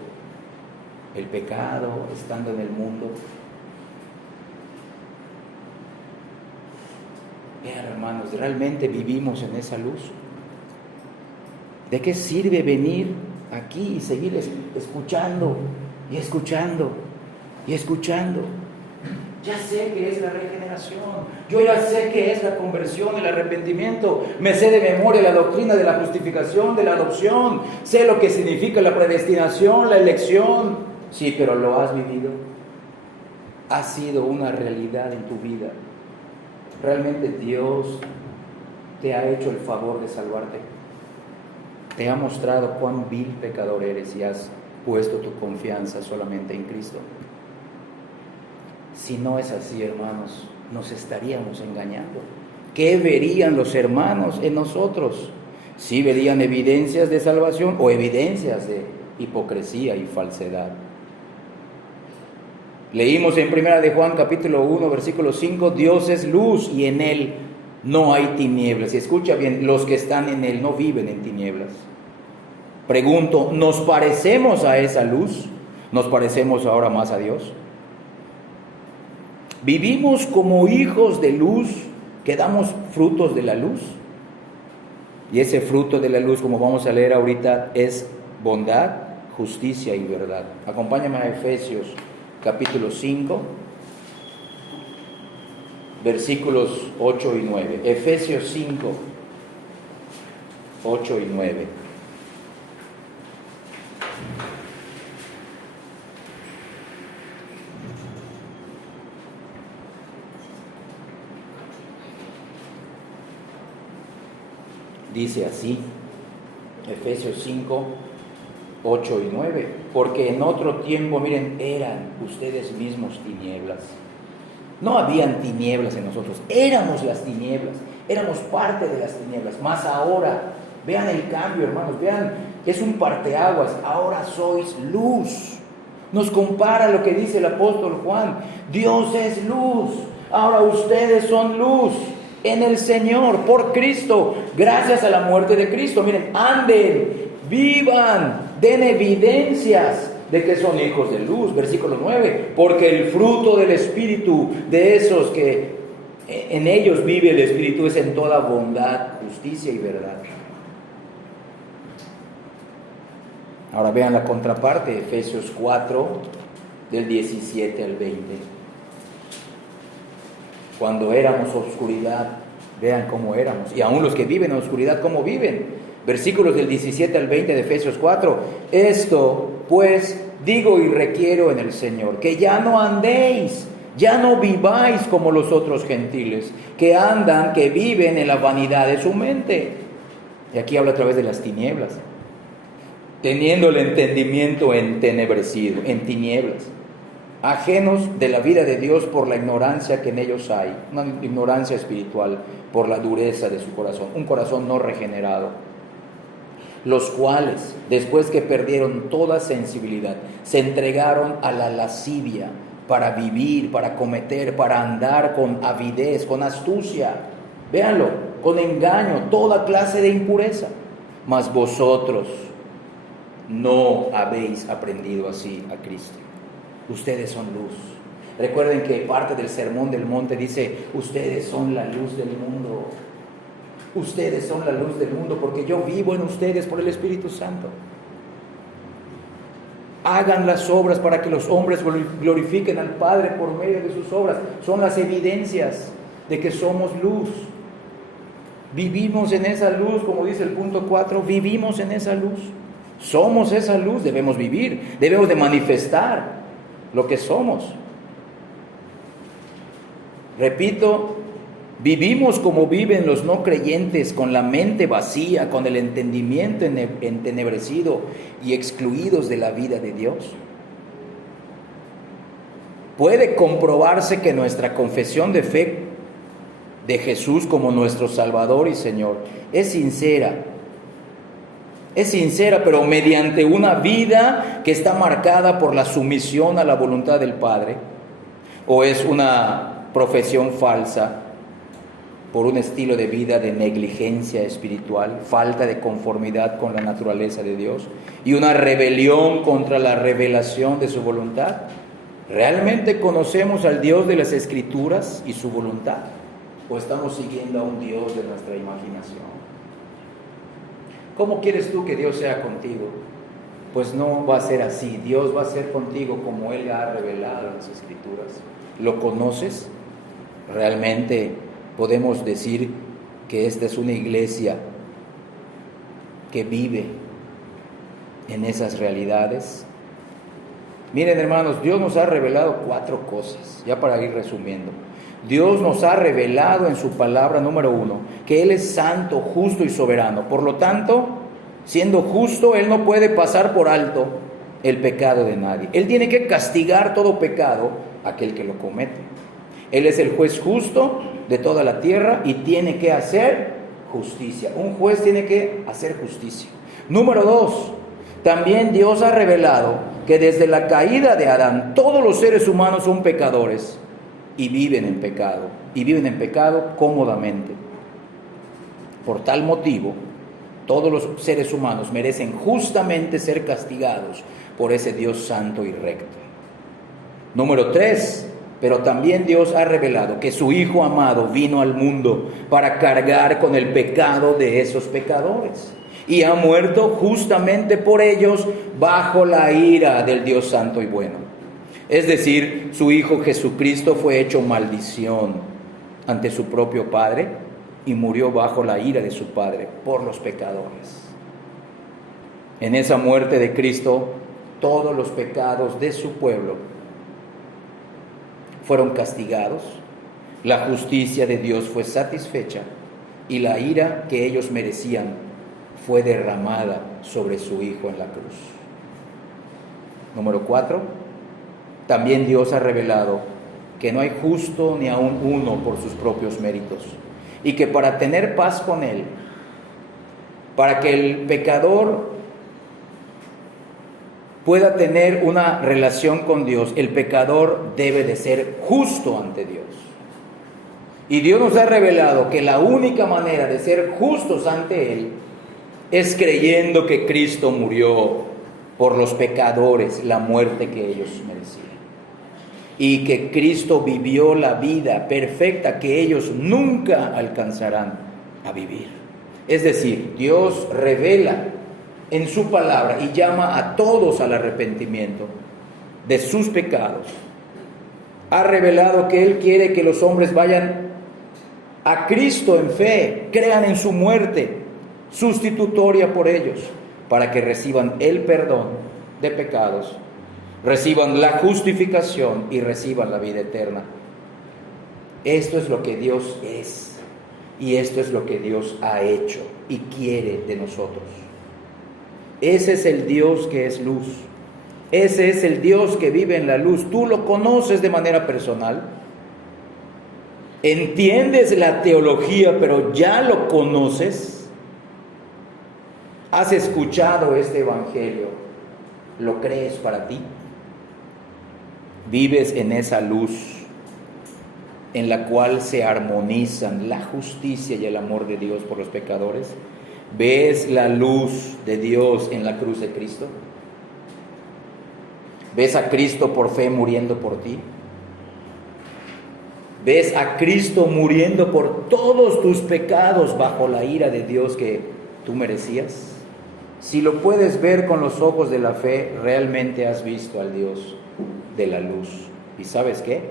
el pecado, estando en el mundo. Vean, hermanos, ¿realmente vivimos en esa luz? ¿De qué sirve venir aquí y seguir escuchando y escuchando y escuchando? Ya sé que es la regeneración, yo ya sé que es la conversión, el arrepentimiento, me sé de memoria la doctrina de la justificación, de la adopción, sé lo que significa la predestinación, la elección. Sí, pero ¿lo has vivido? ¿Ha sido una realidad en tu vida? ¿Realmente Dios te ha hecho el favor de salvarte? ¿Te ha mostrado cuán vil pecador eres y has puesto tu confianza solamente en Cristo? Si no es así, hermanos, nos estaríamos engañando. ¿Qué verían los hermanos en nosotros? ¿Sí verían evidencias de salvación o evidencias de hipocresía y falsedad? Leímos en 1 de Juan capítulo 1 versículo 5, Dios es luz y en Él no hay tinieblas. Y escucha bien, los que están en Él no viven en tinieblas. Pregunto, ¿nos parecemos a esa luz? ¿Nos parecemos ahora más a Dios? ¿Vivimos como hijos de luz que damos frutos de la luz? Y ese fruto de la luz, como vamos a leer ahorita, es bondad, justicia y verdad. Acompáñame a Efesios capítulo 5, versículos 8 y 9. Efesios 5, 8 y 9. Dice así, Efesios 5, 8 y 9. porque en otro tiempo, miren, eran ustedes mismos tinieblas. No habían tinieblas en nosotros, éramos las tinieblas, éramos parte de las tinieblas. Más ahora, vean el cambio, hermanos, vean, es un parteaguas, ahora sois luz. Nos compara lo que dice el apóstol Juan, Dios es luz, ahora ustedes son luz en el Señor, por Cristo, gracias a la muerte de Cristo. Miren, anden, vivan, den evidencias de que son hijos de luz. Versículo 9, porque el fruto del Espíritu de esos que en ellos vive el Espíritu es en toda bondad, justicia y verdad. Ahora vean la contraparte, Efesios 4, del 17 al 20. Cuando éramos oscuridad, vean cómo éramos. Y aún los que viven en oscuridad, ¿cómo viven? Versículos del 17 al 20 de Efesios 4. Esto, pues, digo y requiero en el Señor, que ya no andéis, ya no viváis como los otros gentiles, que andan, que viven en la vanidad de su mente. Y aquí habla a través de las tinieblas. Teniendo el entendimiento entenebrecido, en tinieblas, ajenos de la vida de Dios por la ignorancia que en ellos hay, una ignorancia espiritual, por la dureza de su corazón, un corazón no regenerado, los cuales, después que perdieron toda sensibilidad, se entregaron a la lascivia para vivir, para cometer, para andar con avidez, con astucia, véanlo, con engaño, toda clase de impureza. Mas vosotros no habéis aprendido así a Cristo. Ustedes son luz. Recuerden que parte del Sermón del Monte dice, ustedes son la luz del mundo. Ustedes son la luz del mundo porque yo vivo en ustedes por el Espíritu Santo. Hagan las obras para que los hombres glorifiquen al Padre por medio de sus obras. Son las evidencias de que somos luz. Vivimos en esa luz, como dice el punto 4, vivimos en esa luz. Somos esa luz, debemos vivir, debemos de manifestar lo que somos. Repito, vivimos como viven los no creyentes, con la mente vacía, con el entendimiento entenebrecido y excluidos de la vida de Dios. Puede comprobarse que nuestra confesión de fe de Jesús como nuestro Salvador y Señor es sincera, pero mediante una vida que está marcada por la sumisión a la voluntad del Padre, o es una profesión falsa por un estilo de vida de negligencia espiritual, falta de conformidad con la naturaleza de Dios y una rebelión contra la revelación de su voluntad. ¿Realmente conocemos al Dios de las Escrituras y su voluntad? ¿O estamos siguiendo a un Dios de nuestra imaginación? ¿Cómo quieres tú que Dios sea contigo? Pues no va a ser así. Dios va a ser contigo como Él ha revelado en las Escrituras. ¿Lo conoces? ¿Realmente podemos decir que esta es una iglesia que vive en esas realidades? Miren, hermanos, Dios nos ha revelado 4 cosas, ya para ir resumiendo. Dios nos ha revelado en su palabra, número 1, que Él es santo, justo y soberano. Por lo tanto, siendo justo, Él no puede pasar por alto el pecado de nadie. Él tiene que castigar todo pecado a aquel que lo comete. Él es el juez justo de toda la tierra y tiene que hacer justicia. Un juez tiene que hacer justicia. Número 2, también Dios ha revelado que desde la caída de Adán, todos los seres humanos son pecadores. Y viven en pecado cómodamente. Por tal motivo, todos los seres humanos merecen justamente ser castigados por ese Dios santo y recto. Número 3, pero también Dios ha revelado que su Hijo amado vino al mundo para cargar con el pecado de esos pecadores y ha muerto justamente por ellos bajo la ira del Dios santo y bueno. Es decir, su Hijo Jesucristo fue hecho maldición ante su propio Padre y murió bajo la ira de su Padre por los pecadores. En esa muerte de Cristo, todos los pecados de su pueblo fueron castigados, la justicia de Dios fue satisfecha y la ira que ellos merecían fue derramada sobre su Hijo en la cruz. Número 4, también Dios ha revelado que no hay justo ni aun uno por sus propios méritos, y que para tener paz con Él, para que el pecador pueda tener una relación con Dios, el pecador debe de ser justo ante Dios. Y Dios nos ha revelado que la única manera de ser justos ante Él es creyendo que Cristo murió por los pecadores, la muerte que ellos merecían. Y que Cristo vivió la vida perfecta que ellos nunca alcanzarán a vivir. Es decir, Dios revela en su palabra y llama a todos al arrepentimiento de sus pecados. Ha revelado que Él quiere que los hombres vayan a Cristo en fe, crean en su muerte sustitutoria por ellos, para que reciban el perdón de pecados, reciban la justificación y reciban la vida eterna. Esto es lo que Dios es, y esto es lo que Dios ha hecho y quiere de nosotros. Ese es el Dios que es luz. Ese es el Dios que vive en la luz. Tú lo conoces de manera personal. Entiendes la teología, pero ya lo conoces. ¿Has escuchado este evangelio? ¿Lo crees para ti? ¿Vives en esa luz en la cual se armonizan la justicia y el amor de Dios por los pecadores? ¿Ves la luz de Dios en la cruz de Cristo? ¿Ves a Cristo por fe muriendo por ti? ¿Ves a Cristo muriendo por todos tus pecados bajo la ira de Dios que tú merecías? Si lo puedes ver con los ojos de la fe, realmente has visto al Dios de la luz. ¿Y sabes qué?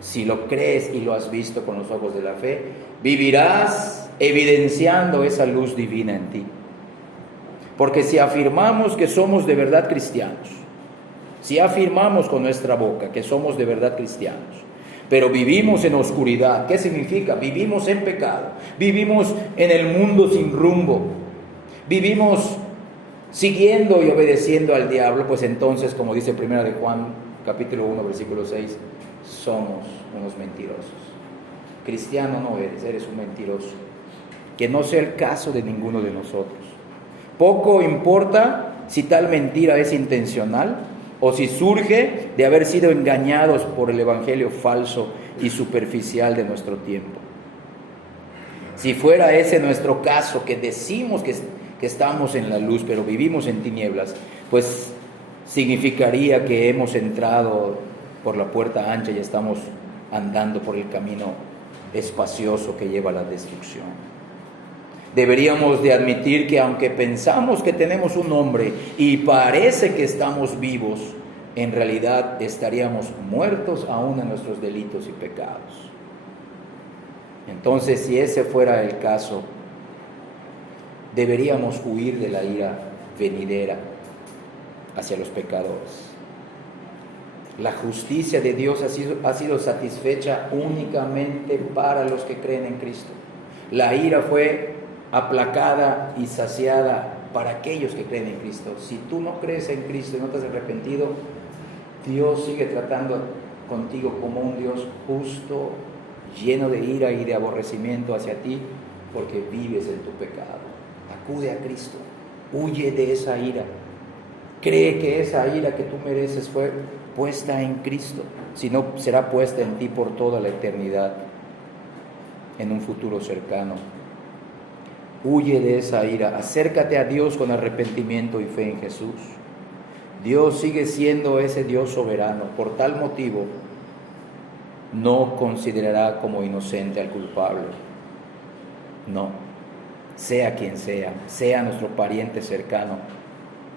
Si lo crees y lo has visto con los ojos de la fe, vivirás evidenciando esa luz divina en ti. Porque si afirmamos que somos de verdad cristianos, si afirmamos con nuestra boca que somos de verdad cristianos, pero vivimos en oscuridad, ¿qué significa? Vivimos en pecado, vivimos en el mundo sin rumbo, vivimos siguiendo y obedeciendo al diablo, pues entonces, como dice 1 de Juan, capítulo 1, versículo 6, somos unos mentirosos. Cristiano no eres un mentiroso. Que no sea el caso de ninguno de nosotros. Poco importa si tal mentira es intencional o si surge de haber sido engañados por el evangelio falso y superficial de nuestro tiempo. Si fuera ese nuestro caso, que decimos que estamos en la luz pero vivimos en tinieblas, pues significaría que hemos entrado por la puerta ancha y estamos andando por el camino espacioso que lleva a la destrucción. Deberíamos de admitir que aunque pensamos que tenemos un nombre y parece que estamos vivos, en realidad estaríamos muertos aún en nuestros delitos y pecados. Entonces, si ese fuera el caso, deberíamos huir de la ira venidera hacia los pecadores. La justicia de Dios ha sido satisfecha únicamente para los que creen en Cristo. La ira fue aplacada y saciada para aquellos que creen en Cristo. Si tú no crees en Cristo y no te has arrepentido, Dios sigue tratando contigo como un Dios justo, lleno de ira y de aborrecimiento hacia ti, porque vives en tu pecado. Acude a Cristo, huye de esa ira. Cree que esa ira que tú mereces fue puesta en Cristo, si no será puesta en ti por toda la eternidad, en un futuro cercano. Huye de esa ira, acércate a Dios con arrepentimiento y fe en Jesús. Dios sigue siendo ese Dios soberano. Por tal motivo, no considerará como inocente al culpable. No, sea quien sea nuestro pariente cercano,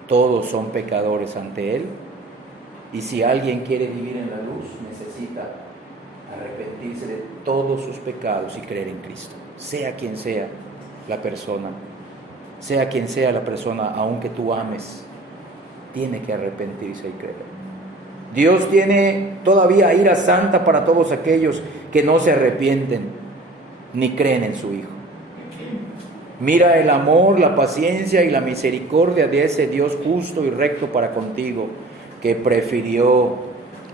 todos son pecadores ante Él. Y si alguien quiere vivir en la luz, necesita arrepentirse de todos sus pecados y creer en Cristo. Sea quien sea la persona, aunque tú ames, tiene que arrepentirse y creer. Dios tiene todavía ira santa para todos aquellos que no se arrepienten ni creen en su Hijo. Mira el amor, la paciencia y la misericordia de ese Dios justo y recto para contigo, que prefirió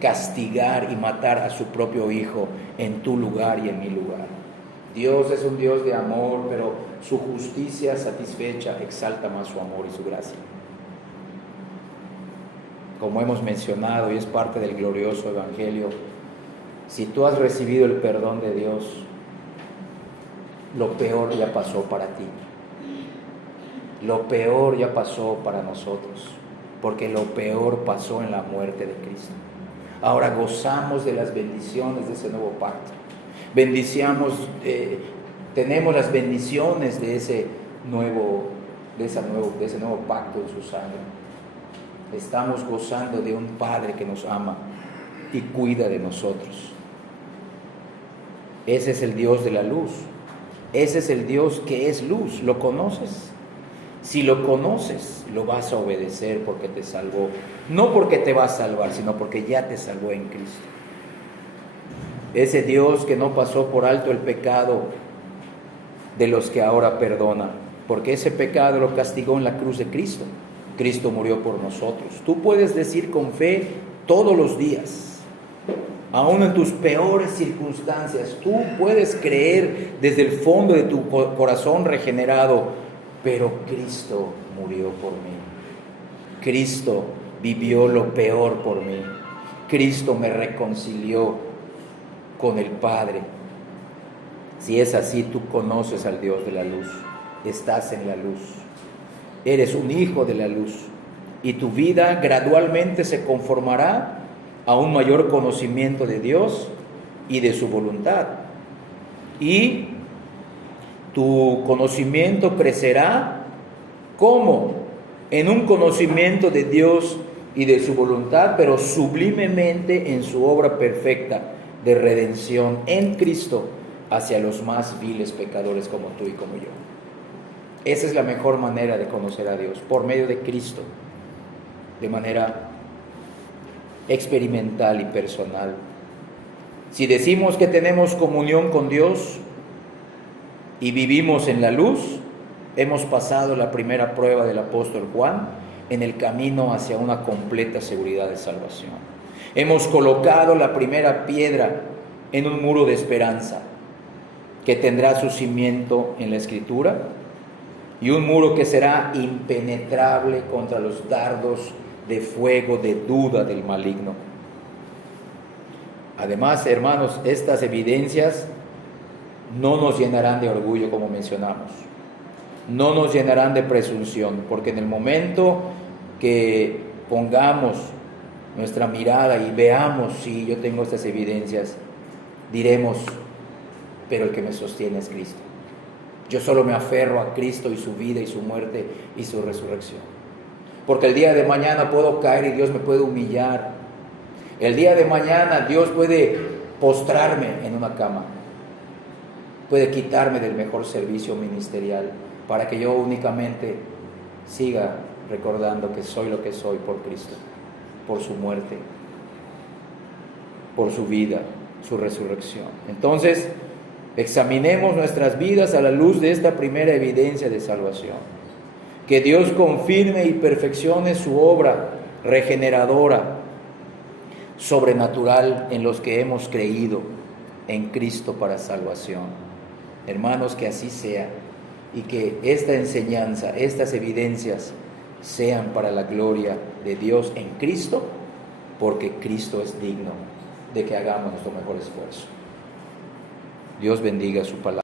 castigar y matar a su propio Hijo en tu lugar y en mi lugar. Dios es un Dios de amor, pero su justicia satisfecha exalta más su amor y su gracia. Como hemos mencionado, y es parte del glorioso Evangelio, si tú has recibido el perdón de Dios, lo peor ya pasó para ti. Lo peor ya pasó para nosotros, porque lo peor pasó en la muerte de Cristo. Ahora gozamos de las bendiciones de ese nuevo pacto. Tenemos las bendiciones de ese nuevo pacto de su sangre. Estamos gozando de un Padre que nos ama y cuida de nosotros. Ese es el Dios de la luz. Ese es el Dios que es luz. ¿Lo conoces? Si lo conoces, lo vas a obedecer porque te salvó. No porque te va a salvar, sino porque ya te salvó en Cristo. Ese Dios que no pasó por alto el pecado de los que ahora perdona, porque ese pecado lo castigó en la cruz de Cristo. Cristo murió por nosotros. Tú puedes decir con fe todos los días, aún en tus peores circunstancias, tú puedes creer desde el fondo de tu corazón regenerado, pero Cristo murió por mí. Cristo vivió lo peor por mí. Cristo me reconcilió con el Padre. Si es así, tú conoces al Dios de la luz, estás en la luz, eres un hijo de la luz, y tu vida gradualmente se conformará a un mayor conocimiento de Dios y de su voluntad. Y tu conocimiento crecerá, ¿cómo? En un conocimiento de Dios y de su voluntad, pero sublimemente en su obra perfecta de redención en Cristo hacia los más viles pecadores como tú y como yo. Esa es la mejor manera de conocer a Dios, por medio de Cristo, de manera experimental y personal. Si decimos que tenemos comunión con Dios y vivimos en la luz, hemos pasado la primera prueba del apóstol Juan en el camino hacia una completa seguridad de salvación. Hemos colocado la primera piedra en un muro de esperanza que tendrá su cimiento en la Escritura, y un muro que será impenetrable contra los dardos de fuego, de duda del maligno. Además, hermanos, estas evidencias no nos llenarán de orgullo, como mencionamos, no nos llenarán de presunción, porque en el momento que pongamos nuestra mirada y veamos si yo tengo estas evidencias, diremos, pero el que me sostiene es Cristo. Yo solo me aferro a Cristo y su vida y su muerte y su resurrección. Porque el día de mañana puedo caer y Dios me puede humillar. El día de mañana Dios puede postrarme en una cama. Puede quitarme del mejor servicio ministerial para que yo únicamente siga recordando que soy lo que soy por Cristo, por su muerte, por su vida, su resurrección. Entonces, examinemos nuestras vidas a la luz de esta primera evidencia de salvación. Que Dios confirme y perfeccione su obra regeneradora, sobrenatural en los que hemos creído en Cristo para salvación. Hermanos, que así sea, y que esta enseñanza, estas evidencias sean para la gloria de Dios en Cristo, porque Cristo es digno de que hagamos nuestro mejor esfuerzo. Dios bendiga su palabra.